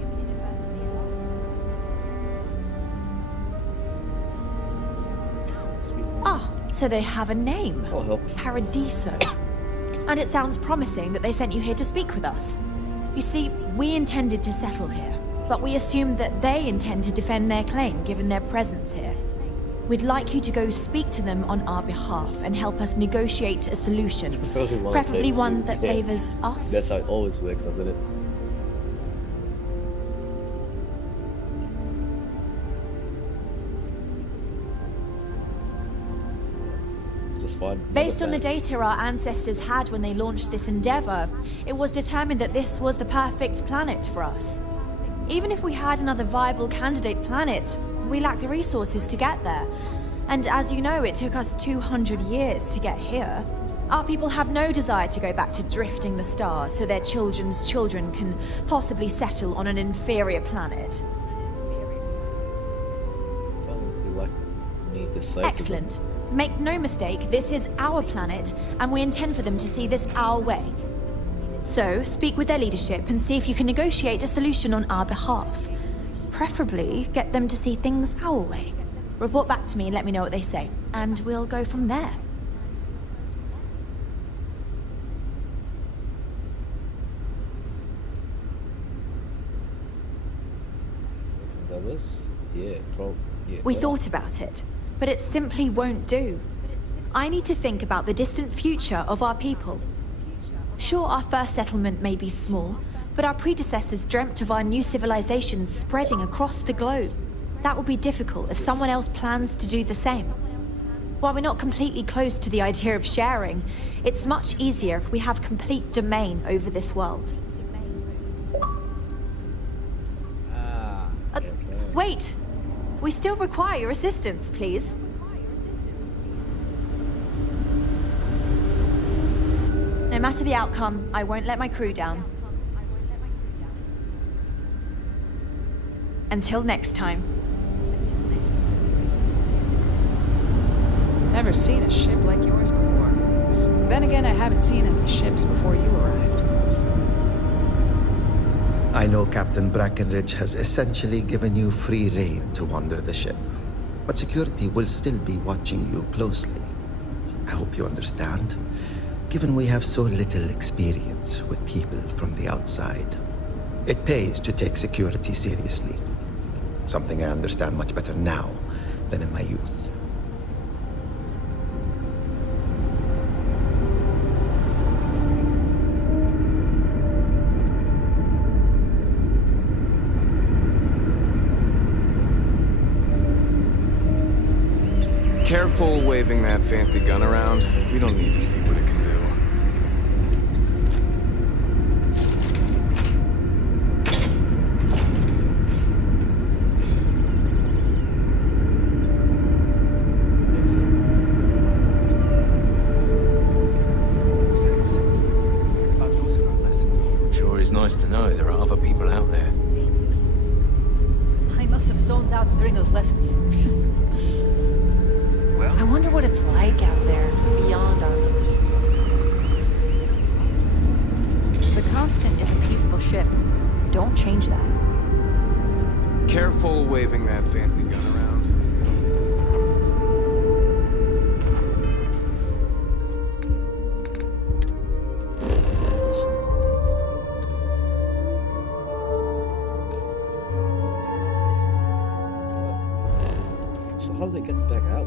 Ah, so they have a name. Paradiso. And it sounds promising that they sent you here to speak with us. You see, we intended to settle here, but we assumed that they intend to defend their claim given their presence here. We'd like you to go speak to them on our behalf and help us negotiate a solution, preferably one that favors us. That's how it always works, doesn't it? Based on the data our ancestors had when they launched this endeavor, it was determined that this was the perfect planet for us. Even if we had another viable candidate planet, we lack the resources to get there. And as you know, it took us 200 years to get here. Our people have no desire to go back to drifting the stars so their children's children can possibly settle on an inferior planet. Excellent. Make no mistake, this is our planet, and we intend for them to see this our way. So, speak with their leadership and see if you can negotiate a solution on our behalf. Preferably, get them to see things our way. Report back to me and let me know what they say, and we'll go from there. We thought about it, but it simply won't do. I need to think about the distant future of our people. Sure, our first settlement may be small, but our predecessors dreamt of our new civilization spreading across the globe. That will be difficult if someone else plans to do the same. While we're not completely close to the idea of sharing, it's much easier if we have complete domain over this world. Wait! We still require your assistance, please. No matter the outcome, I won't let my crew down. Until next time. Never seen a ship like yours before. Then again, I haven't seen any ships before you arrived. I know Captain Brackenridge has essentially given you free rein to wander the ship, but security will still be watching you closely. I hope you understand, given we have so little experience with people from the outside. It pays to take security seriously. Something I understand much better now than in my youth. Careful waving that fancy gun around. We don't need to see what it can do. Sure is nice to know there are other people out there. I must have zoned out during those lessons. I wonder what it's like out there, beyond our limit. The Constant is a peaceful ship. Don't change that. Careful waving that fancy gun around. So how do they get back out?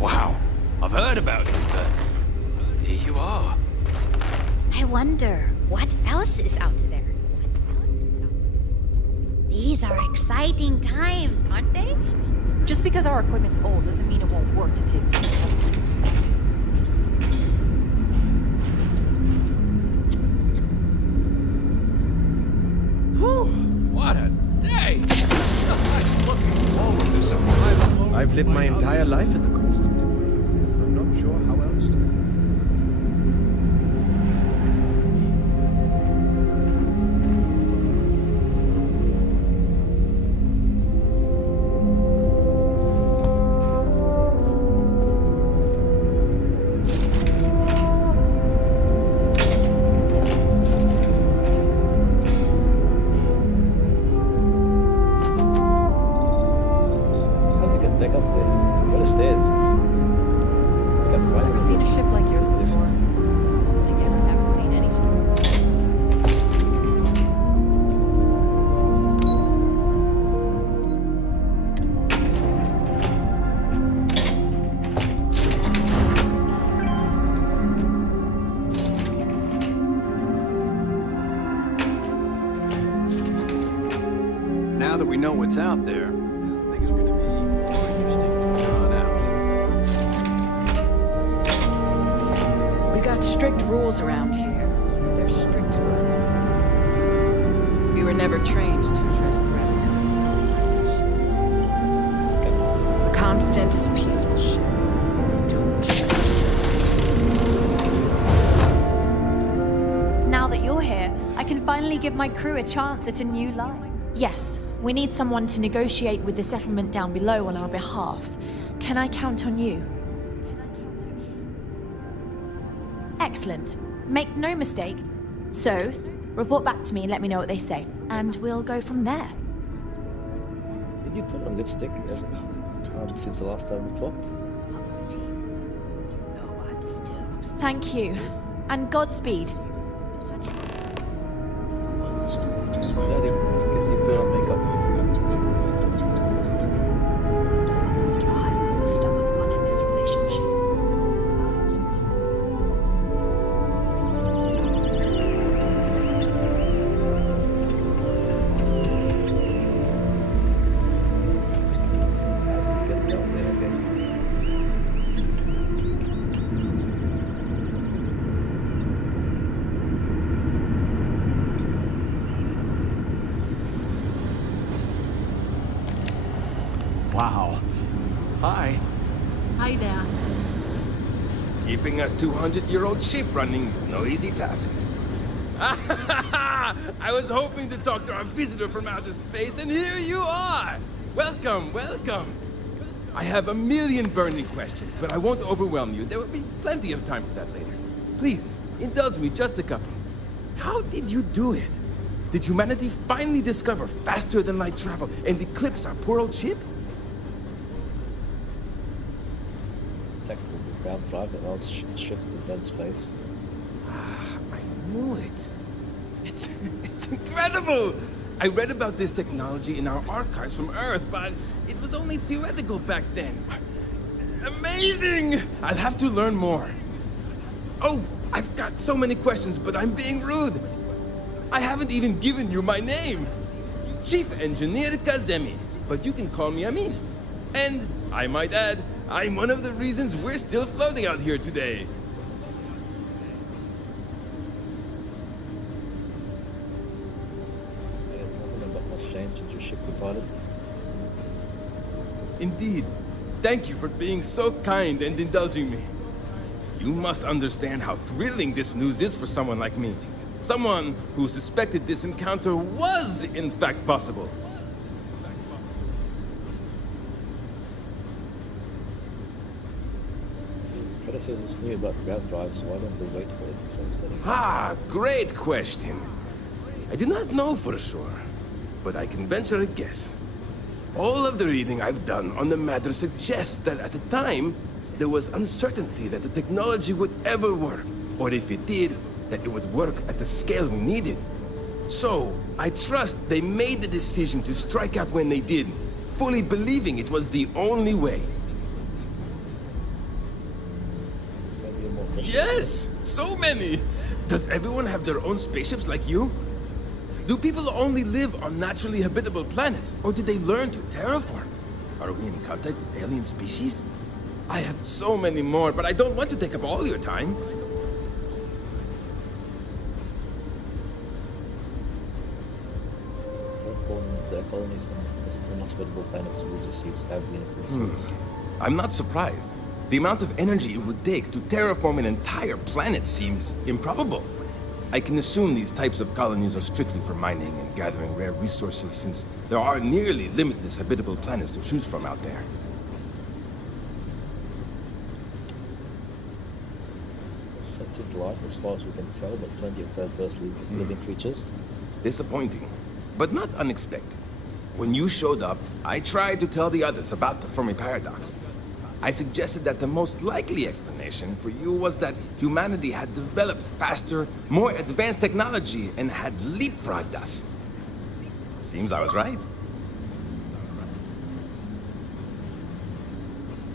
Wow, I've heard about you, but here you are. I wonder what else is out there. These are exciting times, aren't they? Just because our equipment's old doesn't mean it won't work to take down troublemakers. Whew, what a day! I'm looking forward to some time alone. I've lived my entire life in the Constant. I'm not sure how else to. How do they get back up there? What is this? Never seen a ship like yours before. Then again, I haven't seen any ships. Now that we know what's out there, things are going to be more interesting from here on out. We got strict rules around here. They're strict rules. We were never trained to address threats coming from outside. The Constant is a peaceful ship. Don't Now that you're here, I can finally give my crew a chance at a new life. Yes, we need someone to negotiate with the settlement down below on our behalf. Can I count on you? Excellent. Make no mistake. So, report back to me and let me know what they say, and we'll go from there. Did you put on lipstick since the last time we talked? Thank you, and Godspeed. Daddy, because you put on makeup. I was the stubborn one in this relationship. Wow. Hi. Hi there. Keeping a 200-year-old ship running is no easy task. I was hoping to talk to our visitor from outer space, and here you are! Welcome, welcome! I have a million burning questions, but I won't overwhelm you. There will be plenty of time for that later. Please, indulge me just a couple. How did you do it? Did humanity finally discover faster than light travel and eclipse our poor old ship? Technical ground drive that else shifted dead space. I knew it. It's incredible! I read about this technology in our archives from Earth, but it was only theoretical back then. Amazing! I'll have to learn more. Oh, I've got so many questions, but I'm being rude. I haven't even given you my name. Chief Engineer Kazemi, but you can call me Amin. And, I might add, I'm one of the reasons we're still floating out here today. Indeed. Thank you for being so kind and indulging me. You must understand how thrilling this news is for someone like me. Someone who suspected this encounter was, in fact, possible. Predecessors knew about ground drives, so why don't they wait for it instead of... Ah, great question. I do not know for sure, but I can venture a guess. All of the reading I've done on the matter suggests that at the time, there was uncertainty that the technology would ever work, or if it did, that it would work at the scale we needed. So, I trust they made the decision to strike out when they did, fully believing it was the only way. Yes! So many! Does everyone have their own spaceships like you? Do people only live on naturally habitable planets, or did they learn to terraform? Are we in contact with alien species? I have so many more, but I don't want to take up all your time. The colonies on habitable planets will just use units and suits. I'm not surprised. The amount of energy it would take to terraform an entire planet seems improbable. I can assume these types of colonies are strictly for mining and gathering rare resources, since there are nearly limitless habitable planets to choose from out there. Sentient life, as far as we can tell, but plenty of third-person living creatures. Disappointing, but not unexpected. When you showed up, I tried to tell the others about the Fermi paradox. I suggested that the most likely explanation for you was that humanity had developed faster, more advanced technology and had leapfrogged us. Seems I was right.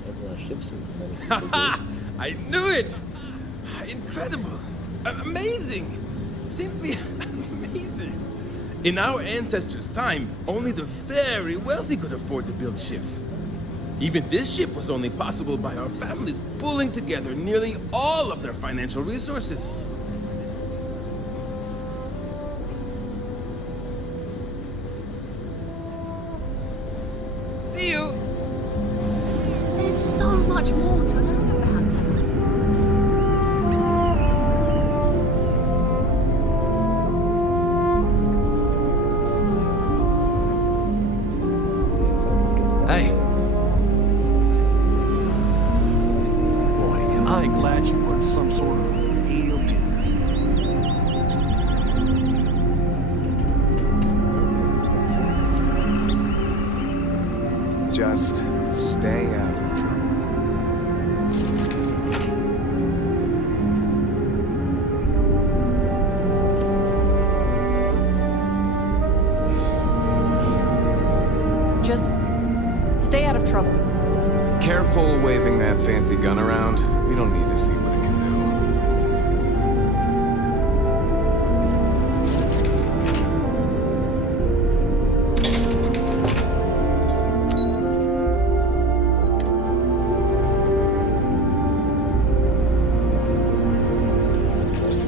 Everyone ships I knew it! Incredible! Amazing! Simply amazing! In our ancestors' time, only the very wealthy could afford to build ships. Even this ship was only possible by our families pulling together nearly all of their financial resources. See you! There's so much more to learn about them. Hey. I'm glad you weren't some sort of alien or something. Just stay out of trouble. Just stay out of trouble. Careful waving that fancy gun around. We don't need to see what it can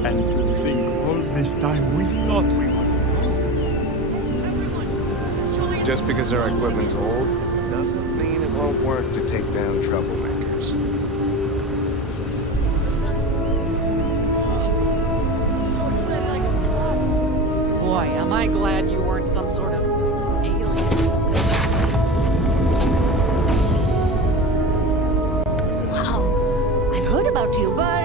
And to think all this time we thought we were do. Just because our equipment's old doesn't mean it won't work to take down troublemakers. Boy, am I glad you weren't some sort of alien or something. Wow, I've heard about you, but...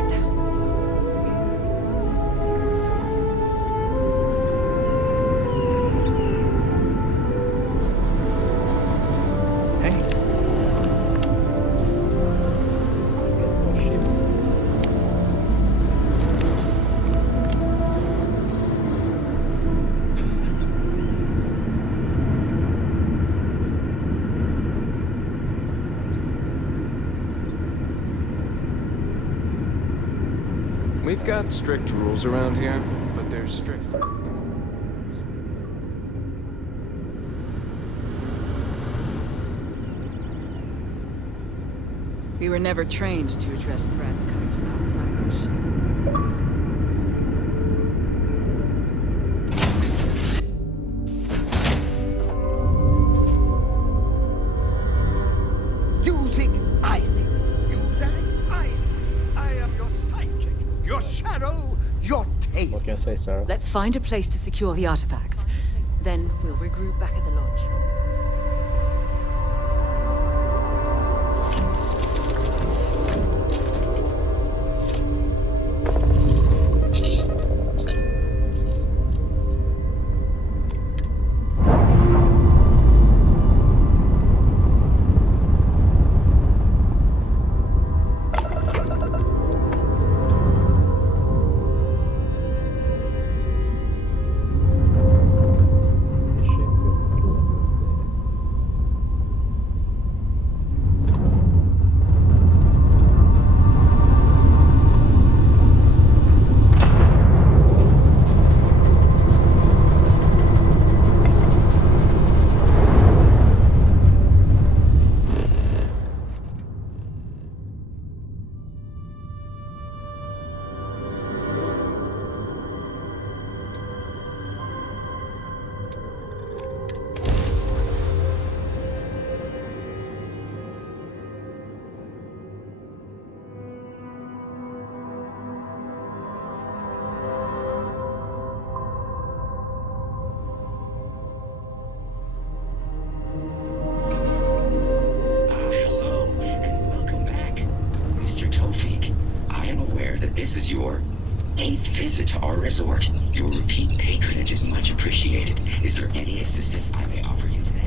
We've got strict rules around here, but they're strict for... We were never trained to address threats coming from outside our ship. Music, Isaac. Music, Isaac. I am your sidekick, your shadow, your tail. What can I say, Sarah? Let's find a place to secure the artifacts. Then we'll regroup back at the lodge. This is your 8th visit to our resort. Your repeat patronage is much appreciated. Is there any assistance I may offer you today?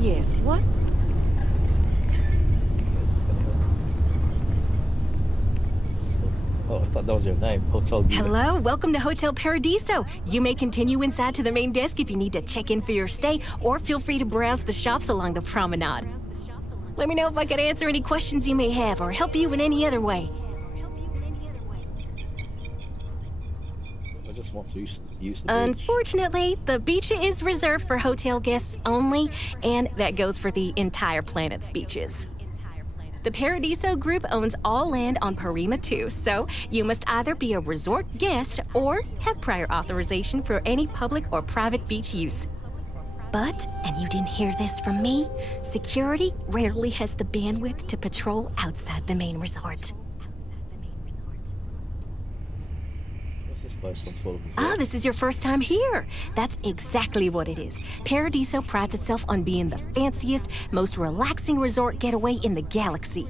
Yes, what? Oh, I thought that was your name, Hotel Gita. Hello, welcome to Hotel Paradiso. You may continue inside to the main desk if you need to check in for your stay, or feel free to browse the shops along the promenade. Let me know if I could answer any questions you may have or help you in any other way. I just want to use the beach. Unfortunately, the beach is reserved for hotel guests only, and that goes for the entire planet's beaches. The Paradiso Group owns all land on Parima 2, so you must either be a resort guest or have prior authorization for any public or private beach use. But, and you didn't hear this from me, security rarely has the bandwidth to patrol outside the main resort. Ah, this is your first time here. That's exactly what it is. Paradiso prides itself on being the fanciest, most relaxing resort getaway in the galaxy.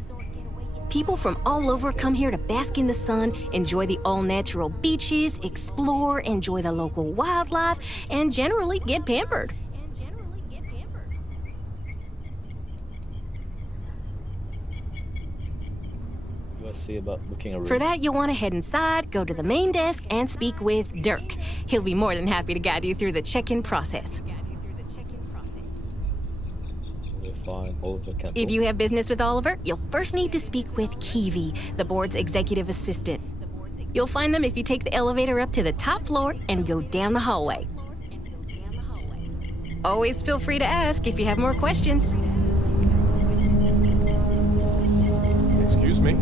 People from all over come here to bask in the sun, enjoy the all-natural beaches, explore, enjoy the local wildlife, and generally get pampered. Do I see about booking a room? For that, you'll want to head inside, go to the main desk, and speak with Dirk. He'll be more than happy to guide you through the check-in process. We're fine. Oliver can If you have business with Oliver, you'll first need to speak with Kiwi, the board's executive assistant. You'll find them if you take the elevator up to the top floor and go down the hallway. Always feel free to ask if you have more questions. Excuse me?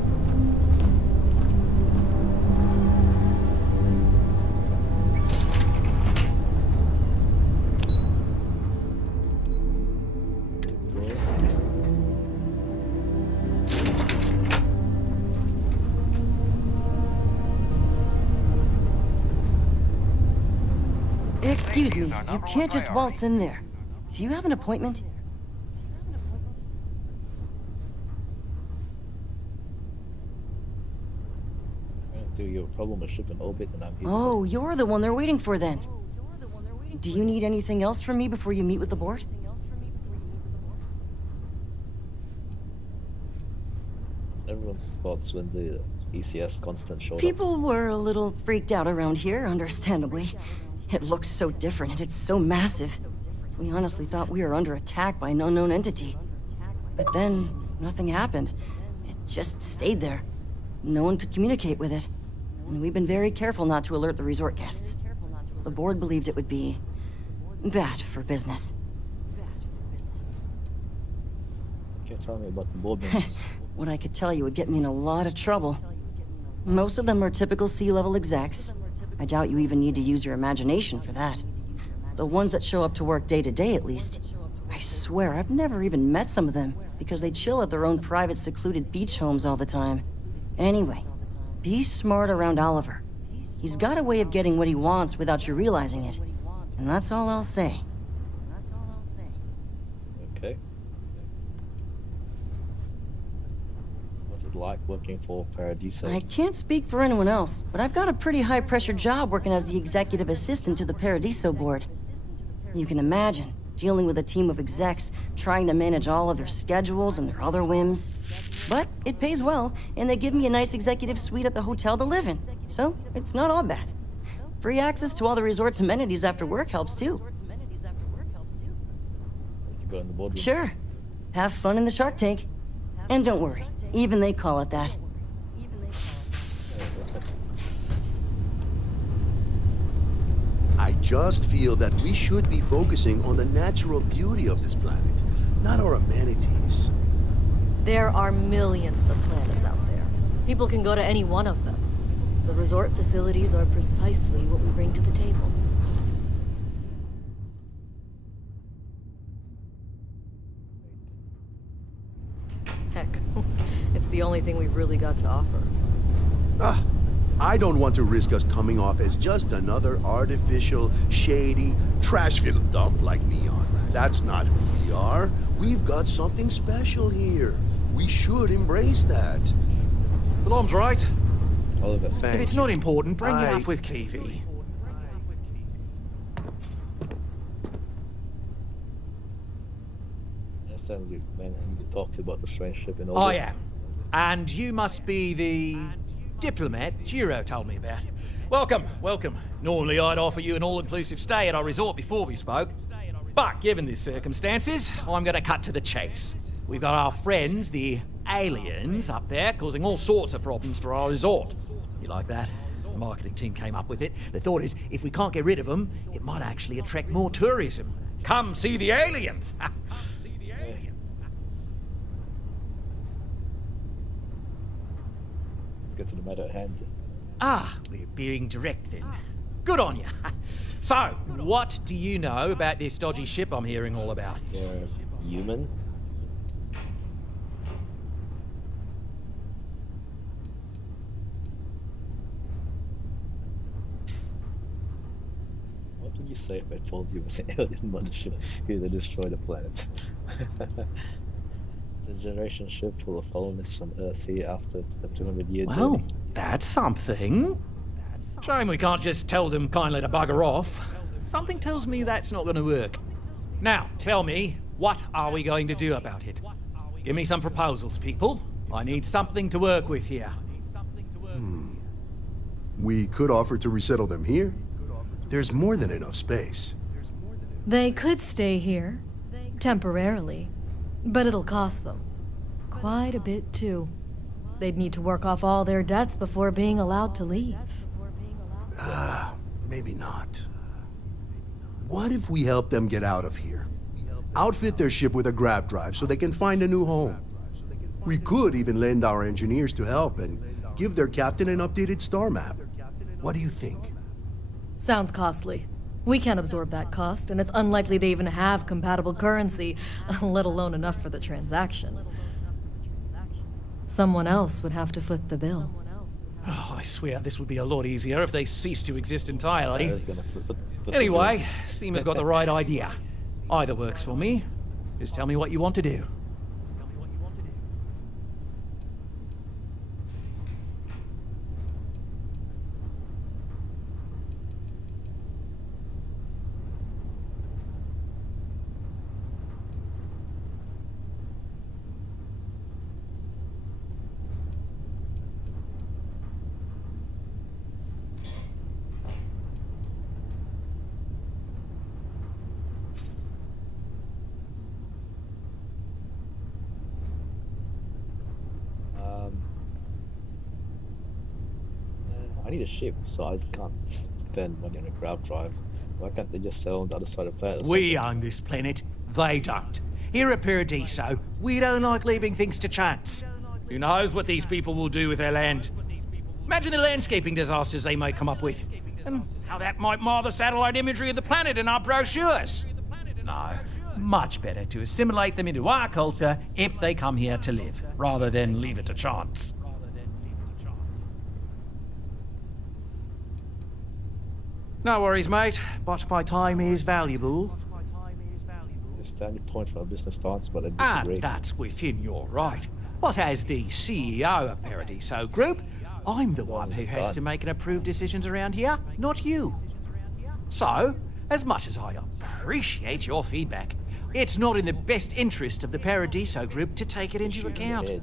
Excuse me, you can't just waltz in there. Do you have an appointment? Do your problem with ship in orbit, and I'm here. Oh, you're the one they're waiting for then. Do you need anything else from me before you meet with the board? Everyone's thoughts when the ECS constant showed up. People were a little freaked out around here, understandably. It looks so different and it's so massive. We honestly thought we were under attack by an unknown entity. But then, nothing happened. It just stayed there. No one could communicate with it. And we've been very careful not to alert the resort guests. The board believed it would be bad for business. You can't tell me about the board members. What I could tell you would get me in a lot of trouble. Most of them are typical C-level execs. I doubt you even need to use your imagination for that. The ones that show up to work day to day, at least. I swear, I've never even met some of them, because they chill at their own private, secluded beach homes all the time. Anyway, be smart around Oliver. He's got a way of getting what he wants without you realizing it. And that's all I'll say. Okay. What's it like working for Paradiso? I can't speak for anyone else, but I've got a pretty high-pressure job working as the executive assistant to the Paradiso board. You can imagine, dealing with a team of execs, trying to manage all of their schedules and their other whims. But it pays well, and they give me a nice executive suite at the hotel to live in, so it's not all bad. Free access to all the resort's amenities after work helps too. You go in the boardroom. Sure. Have fun in the Shark Tank. And don't worry, even they call it that. I just feel that we should be focusing on the natural beauty of this planet, not our amenities. There are millions of planets out there. People can go to any one of them. The resort facilities are precisely what we bring to the table. Heck, it's the only thing we've really got to offer. I don't want to risk us coming off as just another artificial, shady, trash-filled dump like Neon. That's not who we are. We've got something special here. We should embrace that. Alarm's right. Oliver. If it's not important, bring it up with Kiwi. You talked about the strange ship in orbit. I am. And you must be the diplomat Jiro told me about. Welcome, welcome. Normally I'd offer you an all-inclusive stay at our resort before we spoke. But given the circumstances, I'm going to cut to the chase. We've got our friends, the aliens, up there, causing all sorts of problems for our resort. You like that? The marketing team came up with it. The thought is, if we can't get rid of them, it might actually attract more tourism. Come see the aliens! Let's get to the matter at hand. Ah, we're being direct then. Good on you. So, what do you know about this dodgy ship I'm hearing all about? They're human. What would you say if I told you it was an alien mothership here to destroy the planet? It's a generation ship full of colonists from Earth here after a 200-year journey. Well, that's something. Shame we can't just tell them kindly to bugger off. Something tells me that's not going to work. Now, tell me, what are we going to do about it? Give me some proposals, people. I need something to work with here. We could offer to resettle them here. There's more than enough space. They could stay here, temporarily, but it'll cost them. Quite a bit, too. They'd need to work off all their debts before being allowed to leave. Maybe not. What if we help them get out of here? Outfit their ship with a grav drive so they can find a new home. We could even lend our engineers to help and give their captain an updated star map. What do you think? Sounds costly. We can't absorb that cost, and it's unlikely they even have compatible currency, let alone enough for the transaction. Someone else would have to foot the bill. Oh, I swear this would be a lot easier if they ceased to exist entirely. Anyway, Seema's got the right idea. Either works for me. Just tell me what you want to do. I need a ship, so I can't spend money on a grab drive. Why can't they just sell on the other side of the planet? We own this planet, they don't. Here at Paradiso, we don't like leaving things to chance. Who knows what these people will do with their land? Imagine the landscaping disasters they may come up with, and how that might mar the satellite imagery of the planet in our brochures. No, much better to assimilate them into our culture if they come here to live, rather than leave it to chance. No worries, mate, but my time is valuable. Understand your point from a business stance, but I disagree. And that's within your right. But as the CEO of Paradiso Group, I'm the one who has to make and approve decisions around here, not you. So, as much as I appreciate your feedback, it's not in the best interest of the Paradiso Group to take it into account.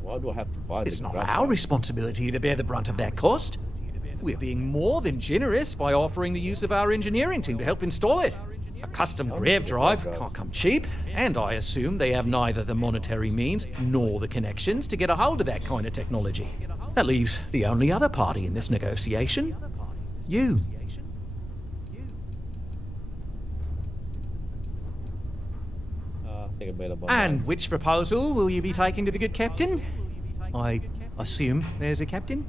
Why do I have to buy this? It's not our responsibility to bear the brunt of that cost. We're being more than generous by offering the use of our engineering team to help install it. A custom grav drive can't come cheap, and I assume they have neither the monetary means nor the connections to get a hold of that kind of technology. That leaves the only other party in this negotiation. You. And which proposal will you be taking to the good captain? I assume there's a captain?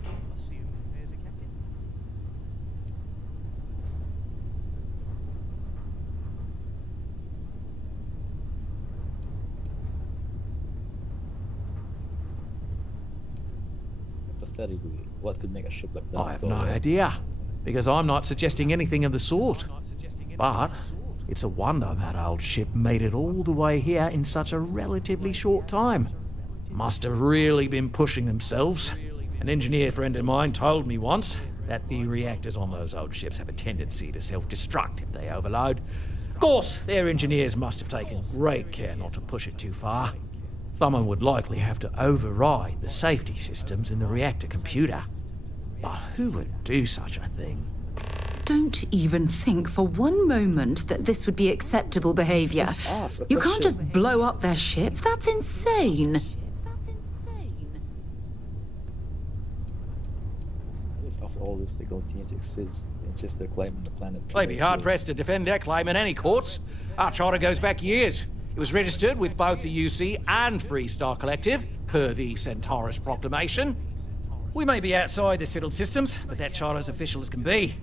Hypothetically, what could make a ship like that? I have no idea, because I'm not suggesting anything of the sort. But it's a wonder that old ship made it all the way here in such a relatively short time. Must have really been pushing themselves. An engineer friend of mine told me once that the reactors on those old ships have a tendency to self-destruct if they overload. Of course, their engineers must have taken great care not to push it too far. Someone would likely have to override the safety systems in the reactor computer. But who would do such a thing? Don't even think for one moment that this would be acceptable behavior. You can't just blow up their ship. That's insane. After all this, they continue to insist their claim on the planet. They'd be hard-pressed to defend their claim in any courts. Our charter goes back years. It was registered with both the UC and Free Star Collective, per the Centaurus Proclamation. We may be outside the settled systems, but that charter's official as can be.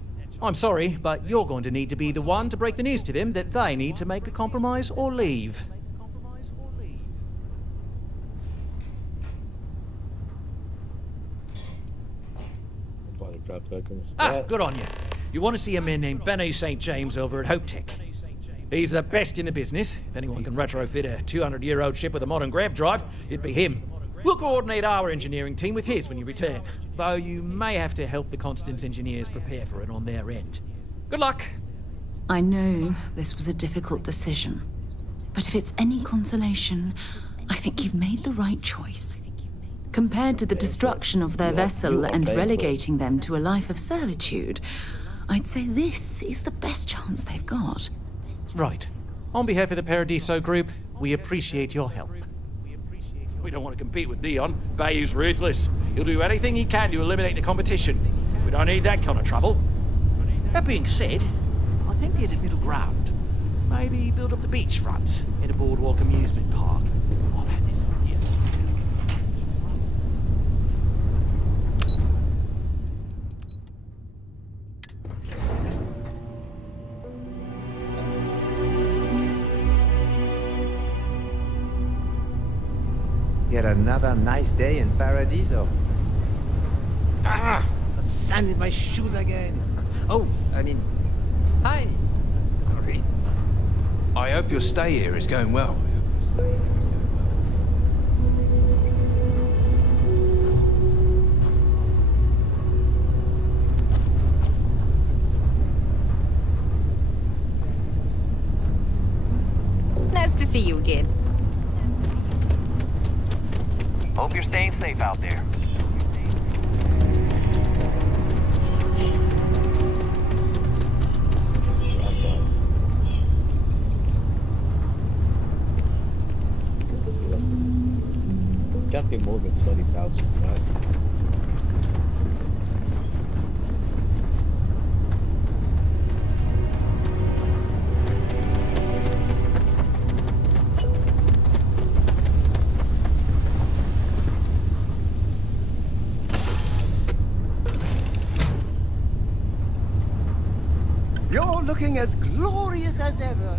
I'm sorry, but you're going to need to be the one to break the news to them that they need to make a compromise or leave. Good on you. You want to see a man named Benny St. James over at Hope Tech. He's the best in the business. If anyone can retrofit a 200-year-old ship with a modern grav drive, it'd be him. We'll coordinate our engineering team with his when you return, though you may have to help the Constance engineers prepare for it on their end. Good luck. I know this was a difficult decision, but if it's any consolation, I think you've made the right choice. Compared to the destruction of their you vessel are and paying for it. relegating them to a life of servitude, I'd say this is the best chance they've got. Right. On behalf of the Paradiso Group, we appreciate your help. We don't want to compete with Dion. Bayou's ruthless. He'll do anything he can to eliminate the competition. We don't need that kind of trouble. That being said, I think there's a middle ground. Maybe build up the beachfront in a boardwalk amusement park. I've had this idea. Yet another nice day in Paradiso. Ah! Got sand in my shoes again. Oh, I mean... Hi! Sorry. I hope your stay here is going well. Nice to see you again. Hope you're staying safe out there. Can't be more than 20,000, right? You're looking as glorious as ever.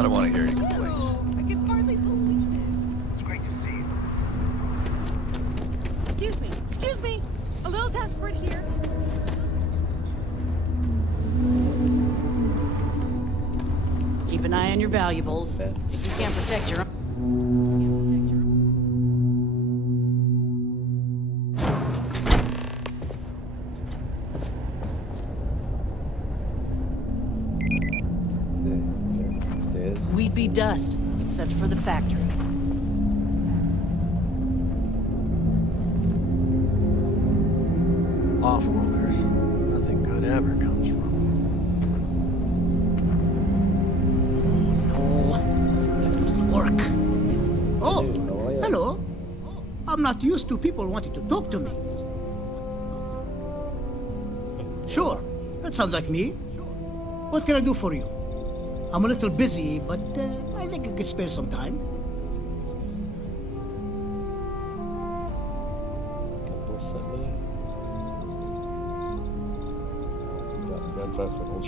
I don't want to hear any complaints. I can hardly believe it. It's great to see you. Excuse me. A little desperate here. Keep an eye on your valuables. If you can't protect your own. We'd be dust, except for the factory. Off-worlders. Nothing good ever comes from them. No, that didn't work. Oh, hello. I'm not used to people wanting to talk to me. Sure, that sounds like me. What can I do for you? I'm a little busy, but I think you could spare some time.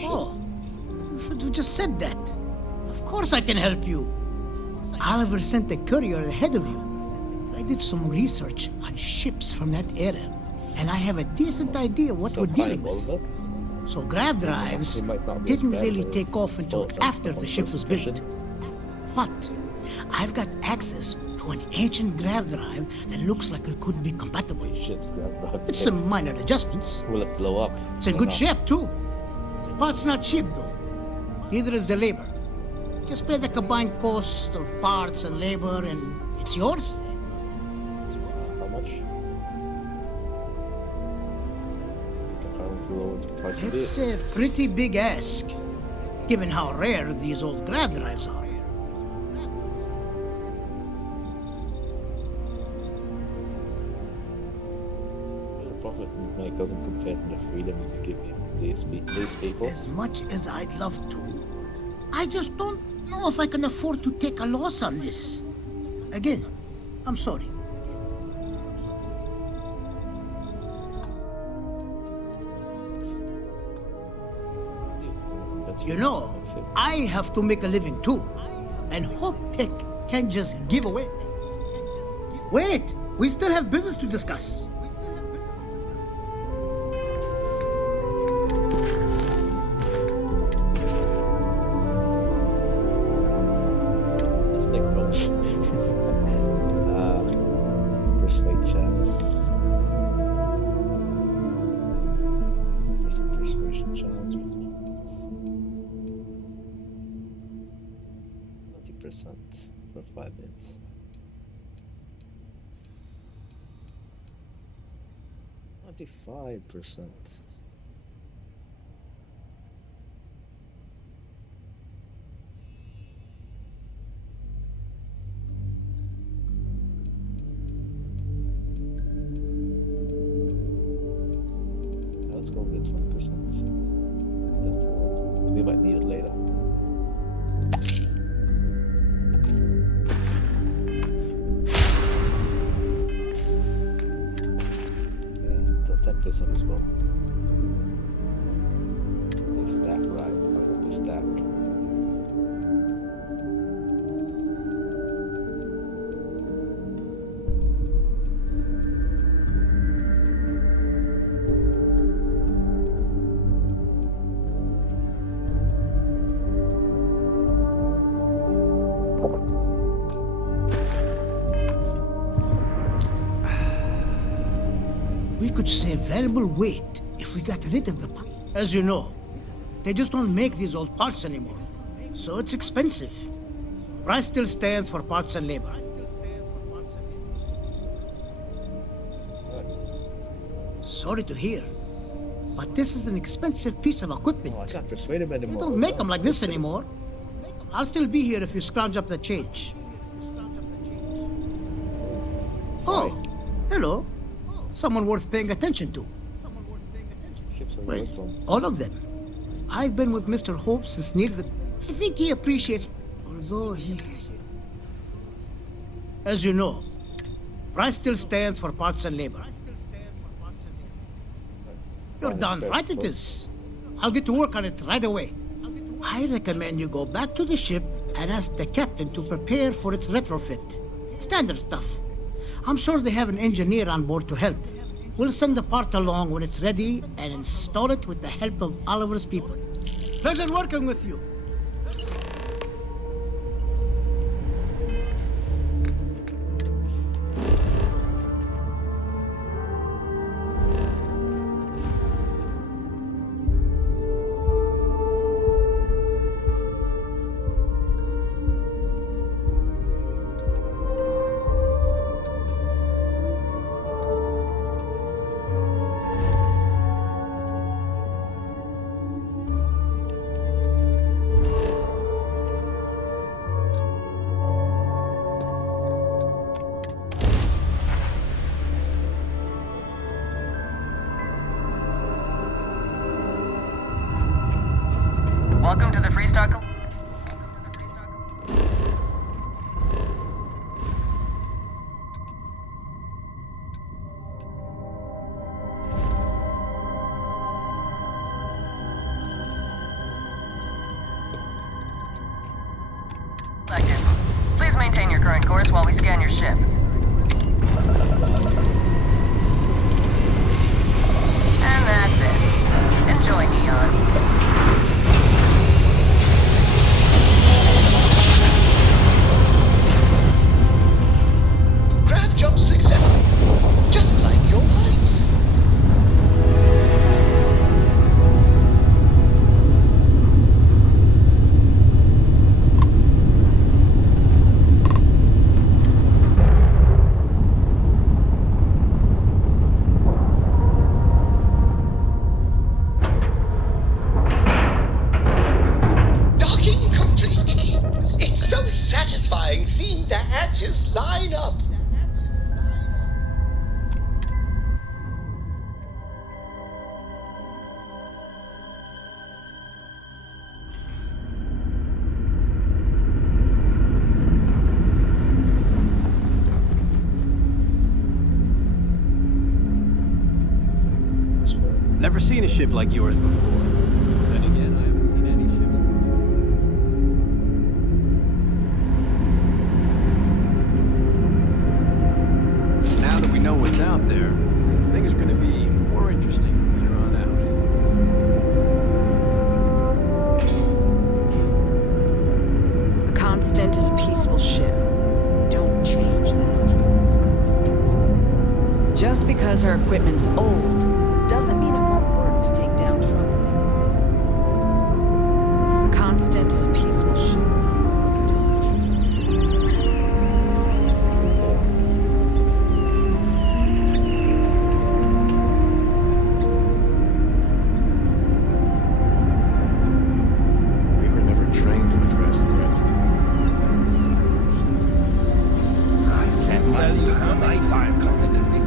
Oh, you should have just said that. Of course I can help you. Oliver sent a courier ahead of you. I did some research on ships from that era, and I have a decent idea what we're dealing with. So grav drives didn't really take off until after the ship was built. But I've got access to an ancient grav drive that looks like it could be compatible. It's some minor adjustments. Will it blow up? It's in good shape too. Parts not cheap though. Neither is the labor. Just pay the combined cost of parts and labor and it's yours. How much? It's a pretty big ask, given how rare these old grav drives are. The profit we make doesn't compare to the freedom we give these people. As much as I'd love to, I just don't know if I can afford to take a loss on this. Again, I'm sorry. You know, I have to make a living too, and Hope Tech can't just give away. Wait, we still have business to discuss. Let's take notes. Persuade chance. Persuasion chance. 20% for 5 minutes. 25%. Let's go with 20%. We might need it later. This one as well. They stack right. I hope they stack. We could save valuable weight if we got rid of the part. As you know, they just don't make these old parts anymore. So it's expensive. Price still stands for parts and labor. Sorry to hear, but this is an expensive piece of equipment. I can't persuade him anymore. They don't make them like this anymore. I'll still be here if you scrounge up the change. Oh, hello. Someone worth paying attention to. Well, all of them. I've been with Mr. Hope since near the... I think he appreciates... Although he... As you know, price still stands for parts and labor. You're darn right it is. I'll get to work on it right away. I recommend you go back to the ship and asked the captain to prepare for its retrofit. Standard stuff. I'm sure they have an engineer on board to help. We'll send the part along when it's ready and install it with the help of Oliver's people. Pleasure working with you. Welcome to the Freestar. Please maintain your current course while we scan your ship. And that's it. Enjoy, Neon. Jump successful, just like your lights. Docking complete. It's so satisfying seeing the hatches line up. Never seen a ship like yours before. Then again, I haven't seen any ships before. Now that we know what's out there, things are going to be more interesting from here on The Constant is a peaceful ship. Don't change that. Just because her equipment's old doesn't mean it won't work to take down troublemakers. The Constant is a peaceful ship. We were never trained to address threats coming from outside. I can't tell you how my fire constantly do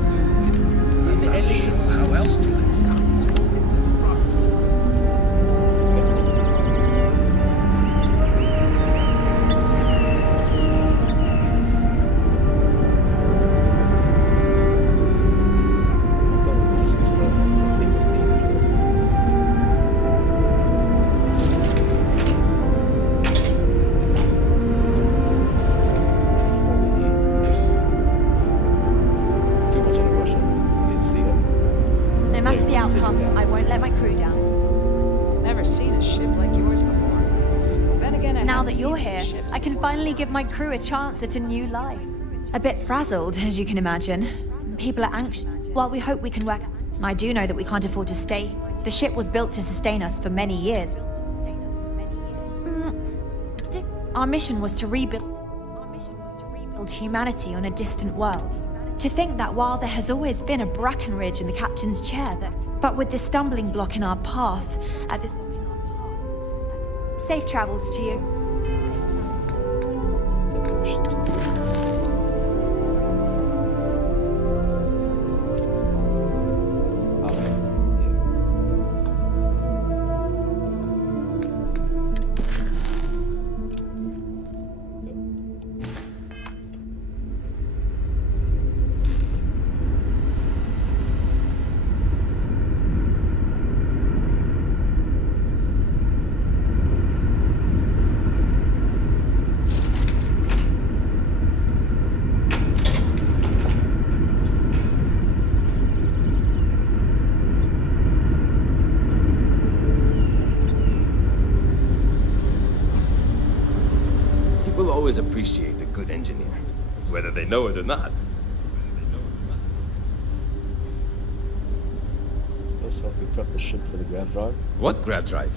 with the aliens. How else to go? No matter the outcome, I won't let my crew down. Never seen a ship like yours before. Then again, Now that you're here, I can finally give my crew a chance at a new life. A bit frazzled, as you can imagine. People are anxious. While we hope we can work, I do know that we can't afford to stay. The ship was built to sustain us for many years. Our mission was to rebuild humanity on a distant world. To think that while there has always been a Brackenridge in the captain's chair, but with this stumbling block in our path, at this... Safe travels to you. always appreciate a good engineer, whether they know it or not. Also, we prep the ship for the grab drive. What grab drive?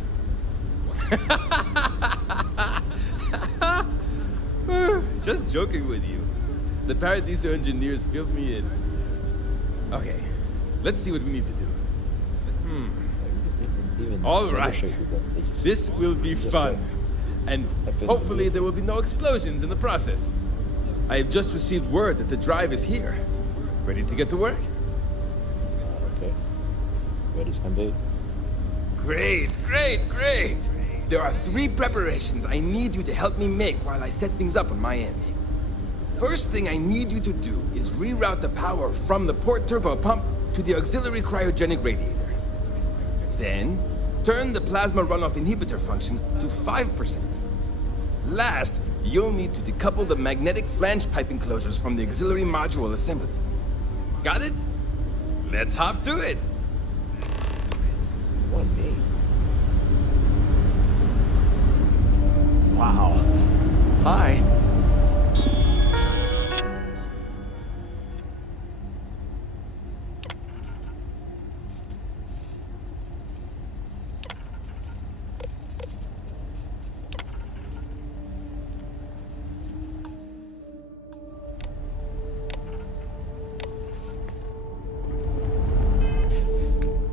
Just joking with you. The Paradiso engineers filled me in. Okay, let's see what we need to do. All right. This will be fun. And hopefully there will be no explosions in the process. I have just received word that the drive is here. Ready to get to work? Okay. Ready as can be. Great, great, great! There are 3 preparations I need you to help me make while I set things up on my end. First thing I need you to do is reroute the power from the port turbo pump to the auxiliary cryogenic radiator. Then, turn the plasma runoff inhibitor function to 5%. Last, you'll need to decouple the magnetic flange pipe enclosures from the auxiliary module assembly. Got it? Let's hop to it! What me? Wow. Hi.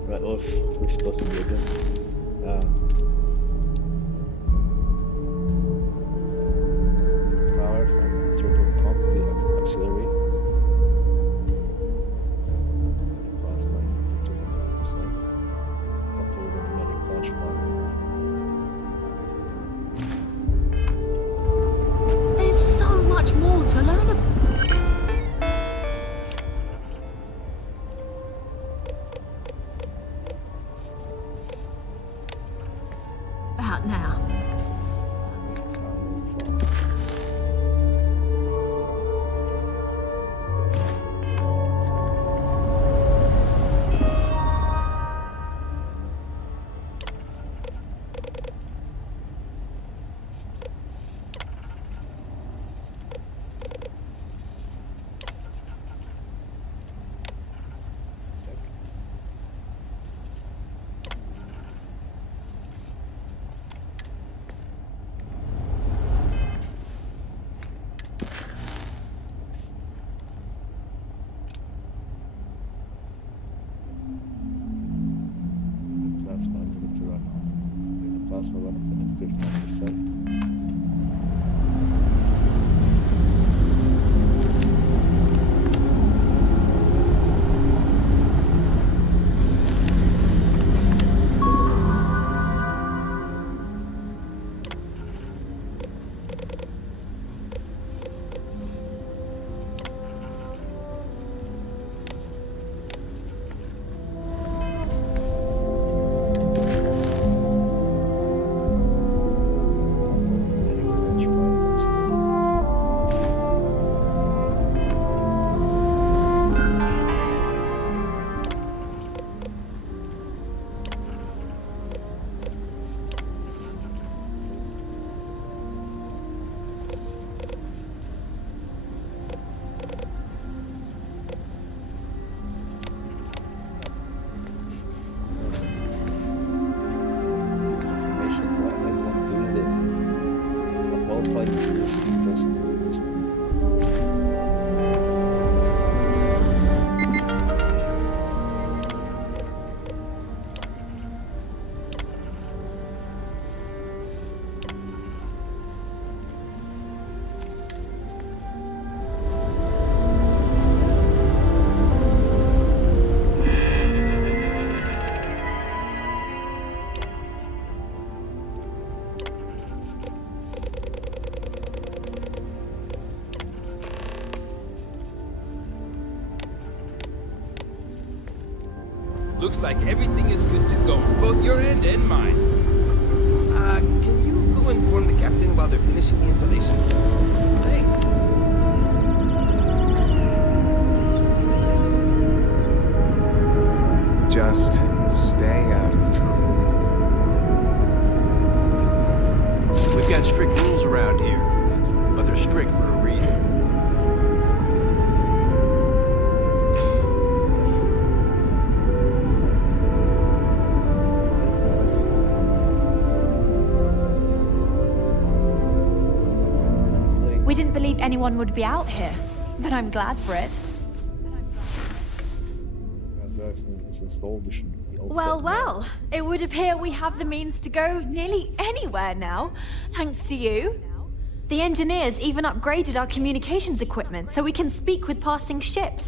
Right off, we're supposed to be good. Power from turbo pump to auxiliary. Plasma to 100%. Couple the pneumatic flash pump. There's so much more to learn about. Now. Plasma inhibitor runoff. The plasma runoff inhibitor 5%. Looks like everything is good to go, both your end and mine. Can you go inform the captain while they're finishing the installation? Thanks. Just stay out of trouble. We've got strict rules around here, but there's We didn't believe anyone would be out here, but I'm glad for it. It's installed. It should be all Well, set. well, it would appear we have the means to go nearly anywhere now, thanks to you. The engineers even upgraded our communications equipment so we can speak with passing ships.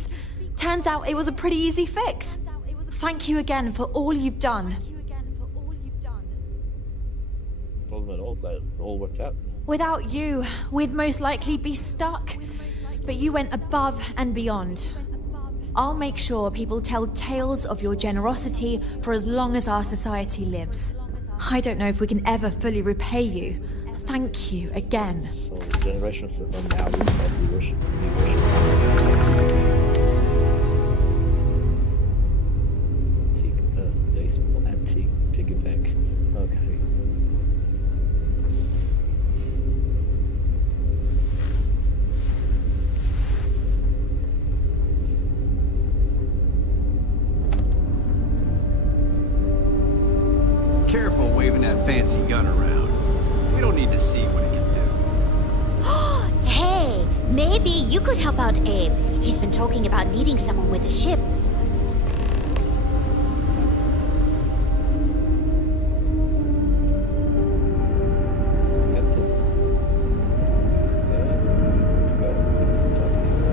Turns out it was a pretty easy fix. Thank you again for all you've done. No problem at all. Glad it all worked out. Without you, we'd most likely be stuck. But you went above and beyond. I'll make sure people tell tales of your generosity for as long as our society lives. I don't know if we can ever fully repay you. Thank you again. So generation from now we worship. Antique baseball antique piggy bank. Okay. Careful waving that fancy gun around. We don't need to see what it can do. Hey, maybe you could help out Abe. He's been talking about needing someone with a ship.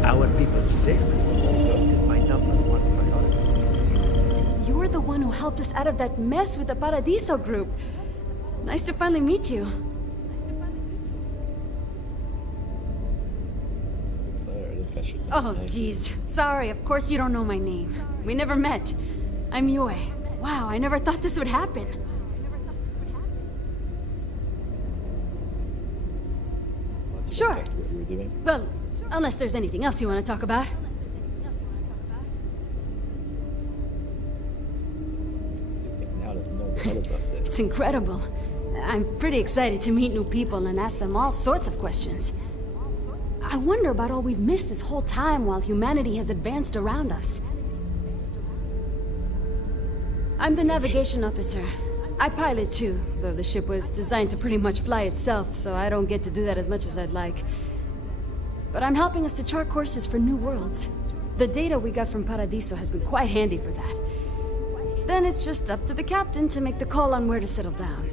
Our people's safety is my #1 priority. You're the one who helped us out of that mess with the Paradiso group. Nice to finally meet you. Oh, geez. Sorry, of course you don't know my name. We never met. I'm Yue. Wow, I never thought this would happen. Sure. What you were doing. Well, unless there's anything else you want to talk about. Now that you know the other stuff there. It's incredible. I'm pretty excited to meet new people and ask them all sorts of questions. I wonder about all we've missed this whole time while humanity has advanced around us. I'm the navigation officer. I pilot too, though the ship was designed to pretty much fly itself, so I don't get to do that as much as I'd like. But I'm helping us to chart courses for new worlds. The data we got from Paradiso has been quite handy for that. Then it's just up to the captain to make the call on where to settle down.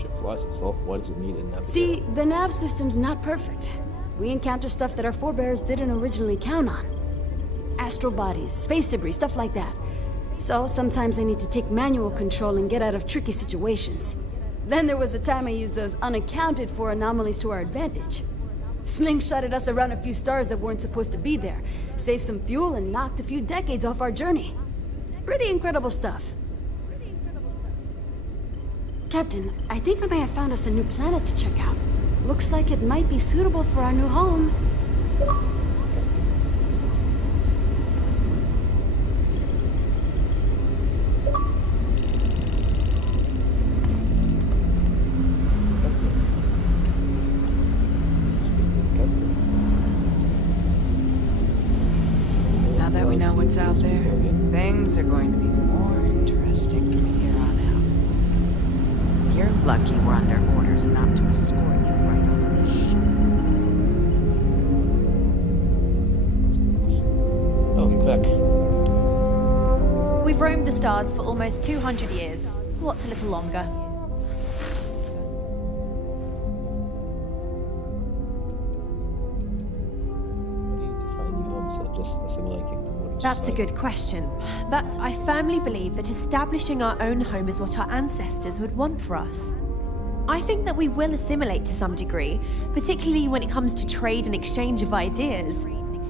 Ship flies itself. Why does it need a navigator? See, the nav system's not perfect. We encounter stuff that our forebears didn't originally count on. Astral bodies, space debris, stuff like that. So sometimes I need to take manual control and get out of tricky situations. Then there was the time I used those unaccounted for anomalies to our advantage. Slingshotted us around a few stars that weren't supposed to be there, saved some fuel and knocked a few decades off our journey. Pretty incredible stuff. Captain, I think I may have found us a new planet to check out. Looks like it might be suitable for our new home. Now that we know what's out there, things are going to be more interesting from here on out. You're lucky we're under orders not to escort you right off this ship. Oh, he's back. We've roamed the stars for almost 200 years. What's a little longer? That's a good question. But I firmly believe that establishing our own home is what our ancestors would want for us. I think that we will assimilate to some degree, particularly when it comes to trade and exchange of ideas.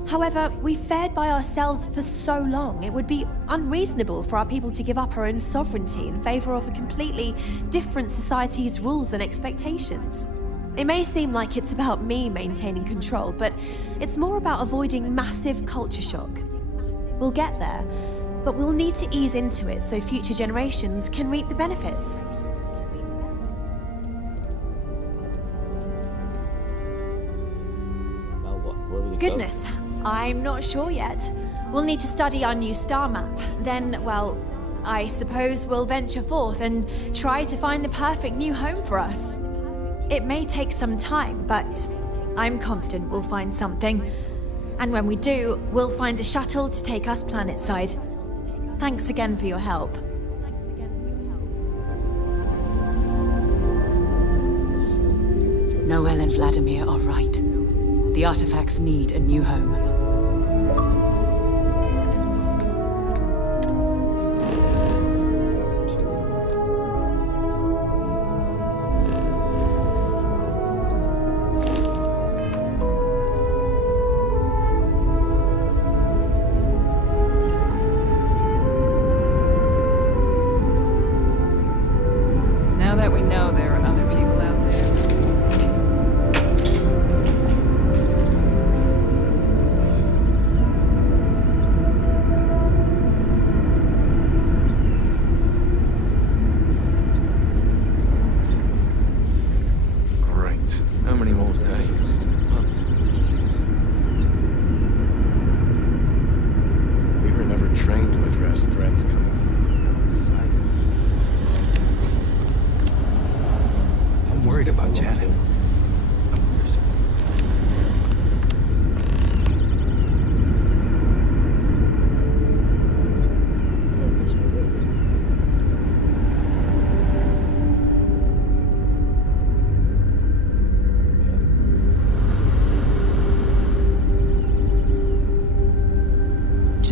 However, we've fared by ourselves for so long, it would be unreasonable for our people to give up our own sovereignty in favor of a completely different society's rules and expectations. It may seem like it's about me maintaining control, but it's more about avoiding massive culture shock. We'll get there, but we'll need to ease into it so future generations can reap the benefits. Now what? Where will it Goodness, I'm not sure yet. We'll need to study our new star map. Then, well, I suppose we'll venture forth and try to find the perfect new home for us. It may take some time, but I'm confident we'll find something. And when we do, we'll find a shuttle to take us planetside. Thanks again for your help. Noel and Vladimir are right. The artifacts need a new home. Now that we know there are other people out there, Great. How many more days? Months? We were never trained to address threats coming from outside. I'm worried about Janet.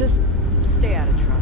just stay out of trouble.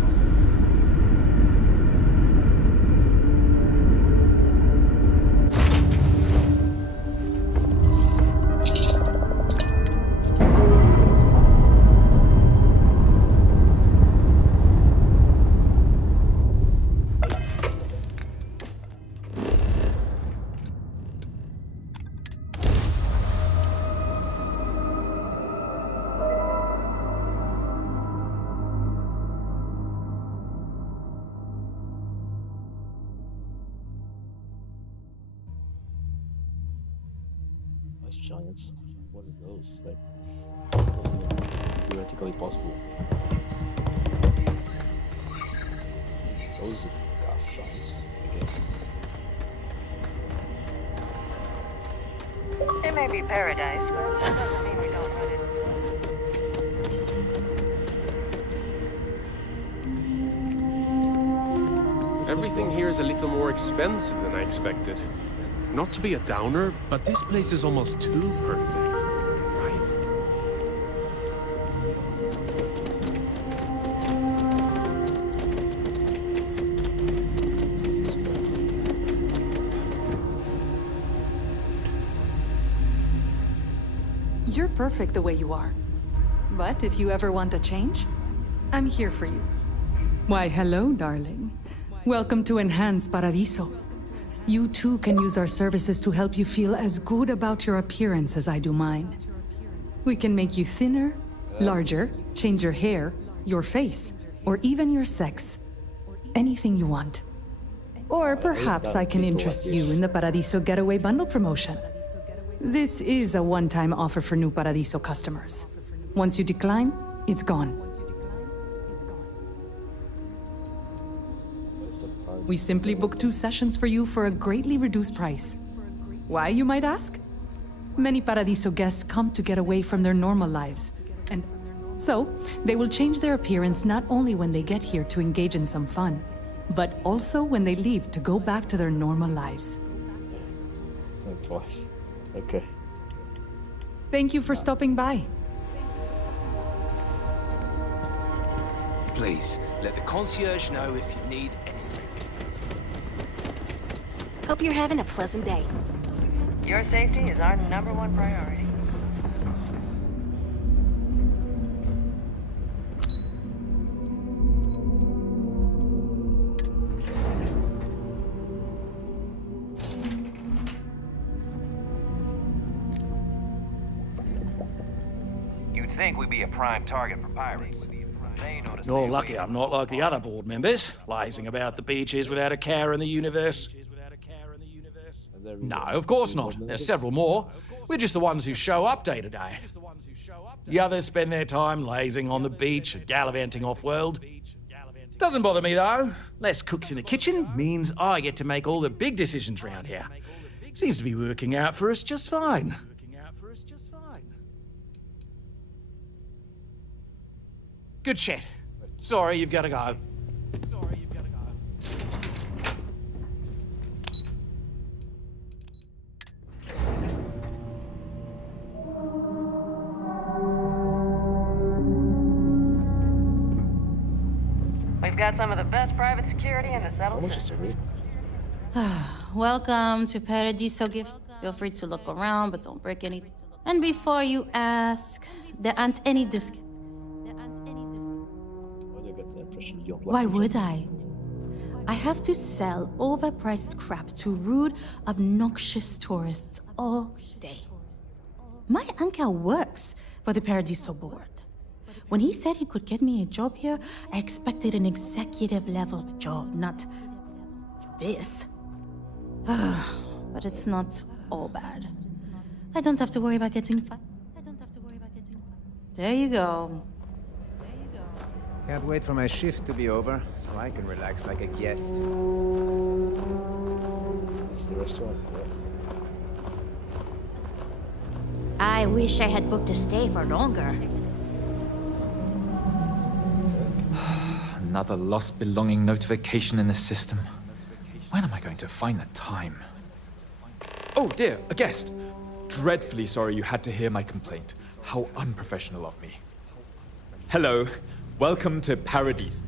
Ice giants? What are those? Like, wasn't even theoretically possible. Those are gas giants, I guess. It may be paradise, but that doesn't mean we don't run it. Everything here is a little more expensive than I expected. Not to be a downer, but this place is almost too perfect, right? You're perfect the way you are. But if you ever want a change, I'm here for you. Why, hello, darling. Welcome to Enhanced Paradiso. You too can use our services to help you feel as good about your appearance as I do mine. We can make you thinner, larger, change your hair, your face, or even your sex. Anything you want. Or perhaps I can interest you in the Paradiso Getaway Bundle promotion. This is a one-time offer for new Paradiso customers. Once you decline, it's gone. We simply book 2 sessions for you for a greatly reduced price. Why, you might ask? Many Paradiso guests come to get away from their normal lives. And so, they will change their appearance not only when they get here to engage in some fun, but also when they leave to go back to their normal lives. Twice. Okay. Thank you for stopping by. Please, let the concierge know if you need anything. Hope you're having a pleasant day. Your safety is our #1 priority. You'd think we'd be a prime target for pirates. They know to stay You're away lucky I'm not like the other board members, lazing about the beaches without a care in the universe. No, of course not. There's several more. We're just the ones who show up day to day. The others spend their time lazing on the beach or gallivanting off-world. Doesn't bother me, though. Less cooks in the kitchen means I get to make all the big decisions around here. Seems to be working out for us just fine. Good shit. Sorry, you've got to go. We've got some of the best private security in the settled systems. Welcome to Paradiso Gift. Feel free to look around, but don't break anything. And before you ask, there aren't any discs. Why would I? I have to sell overpriced crap to rude, obnoxious tourists all day. My uncle works for the Paradiso board. When he said he could get me a job here, I expected an executive level job, not this. But it's not all bad. I don't have to worry about getting fired. There you go. Can't wait for my shift to be over, so I can relax like a guest. I wish I had booked a stay for longer. Another lost belonging notification in the system. When am I going to find the time? Oh dear, a guest! Dreadfully sorry you had to hear my complaint. How unprofessional of me. Hello, welcome to Paradise.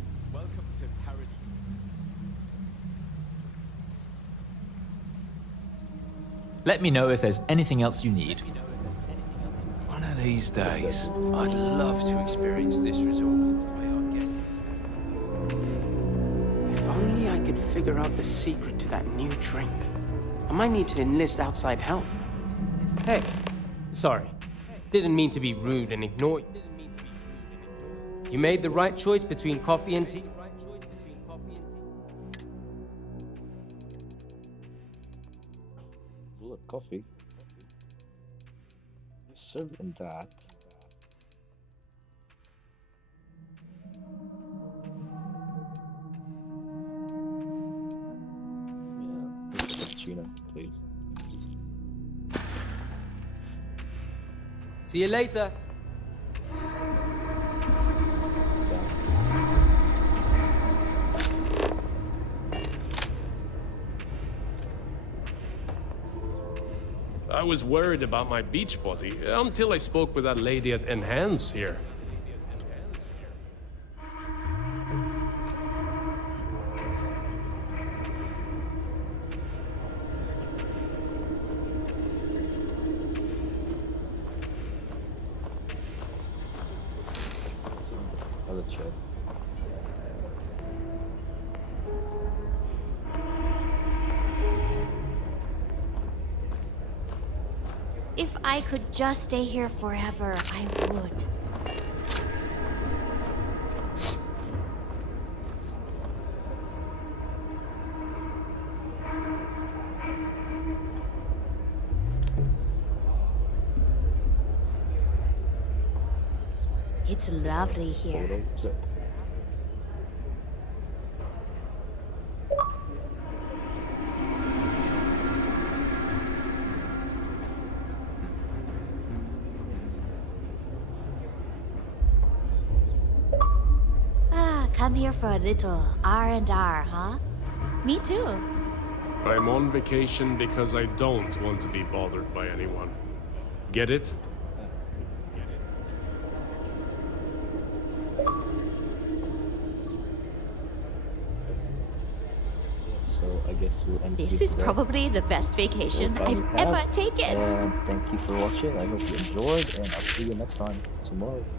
Let me know if there's anything else you need. One of these days, I'd love to experience this resort the way our guests do. If only I could figure out the secret to that new drink. I might need to enlist outside help. Hey, sorry. Didn't mean to be rude and ignore you. You made the right choice between coffee and tea. Look, coffee. Serving that. Yeah, cappuccino, please. See you later. I was worried about my beach body until I spoke with that lady at Enhance here. Other chat. If I could just stay here forever, I would. It's lovely here. Come here for a little R&R, huh? Me too. I'm on vacation because I don't want to be bothered by anyone. Get it? So I guess we'll end This is probably the best vacation I've ever taken. And thank you for watching. I hope you enjoyed, and I'll see you next time tomorrow.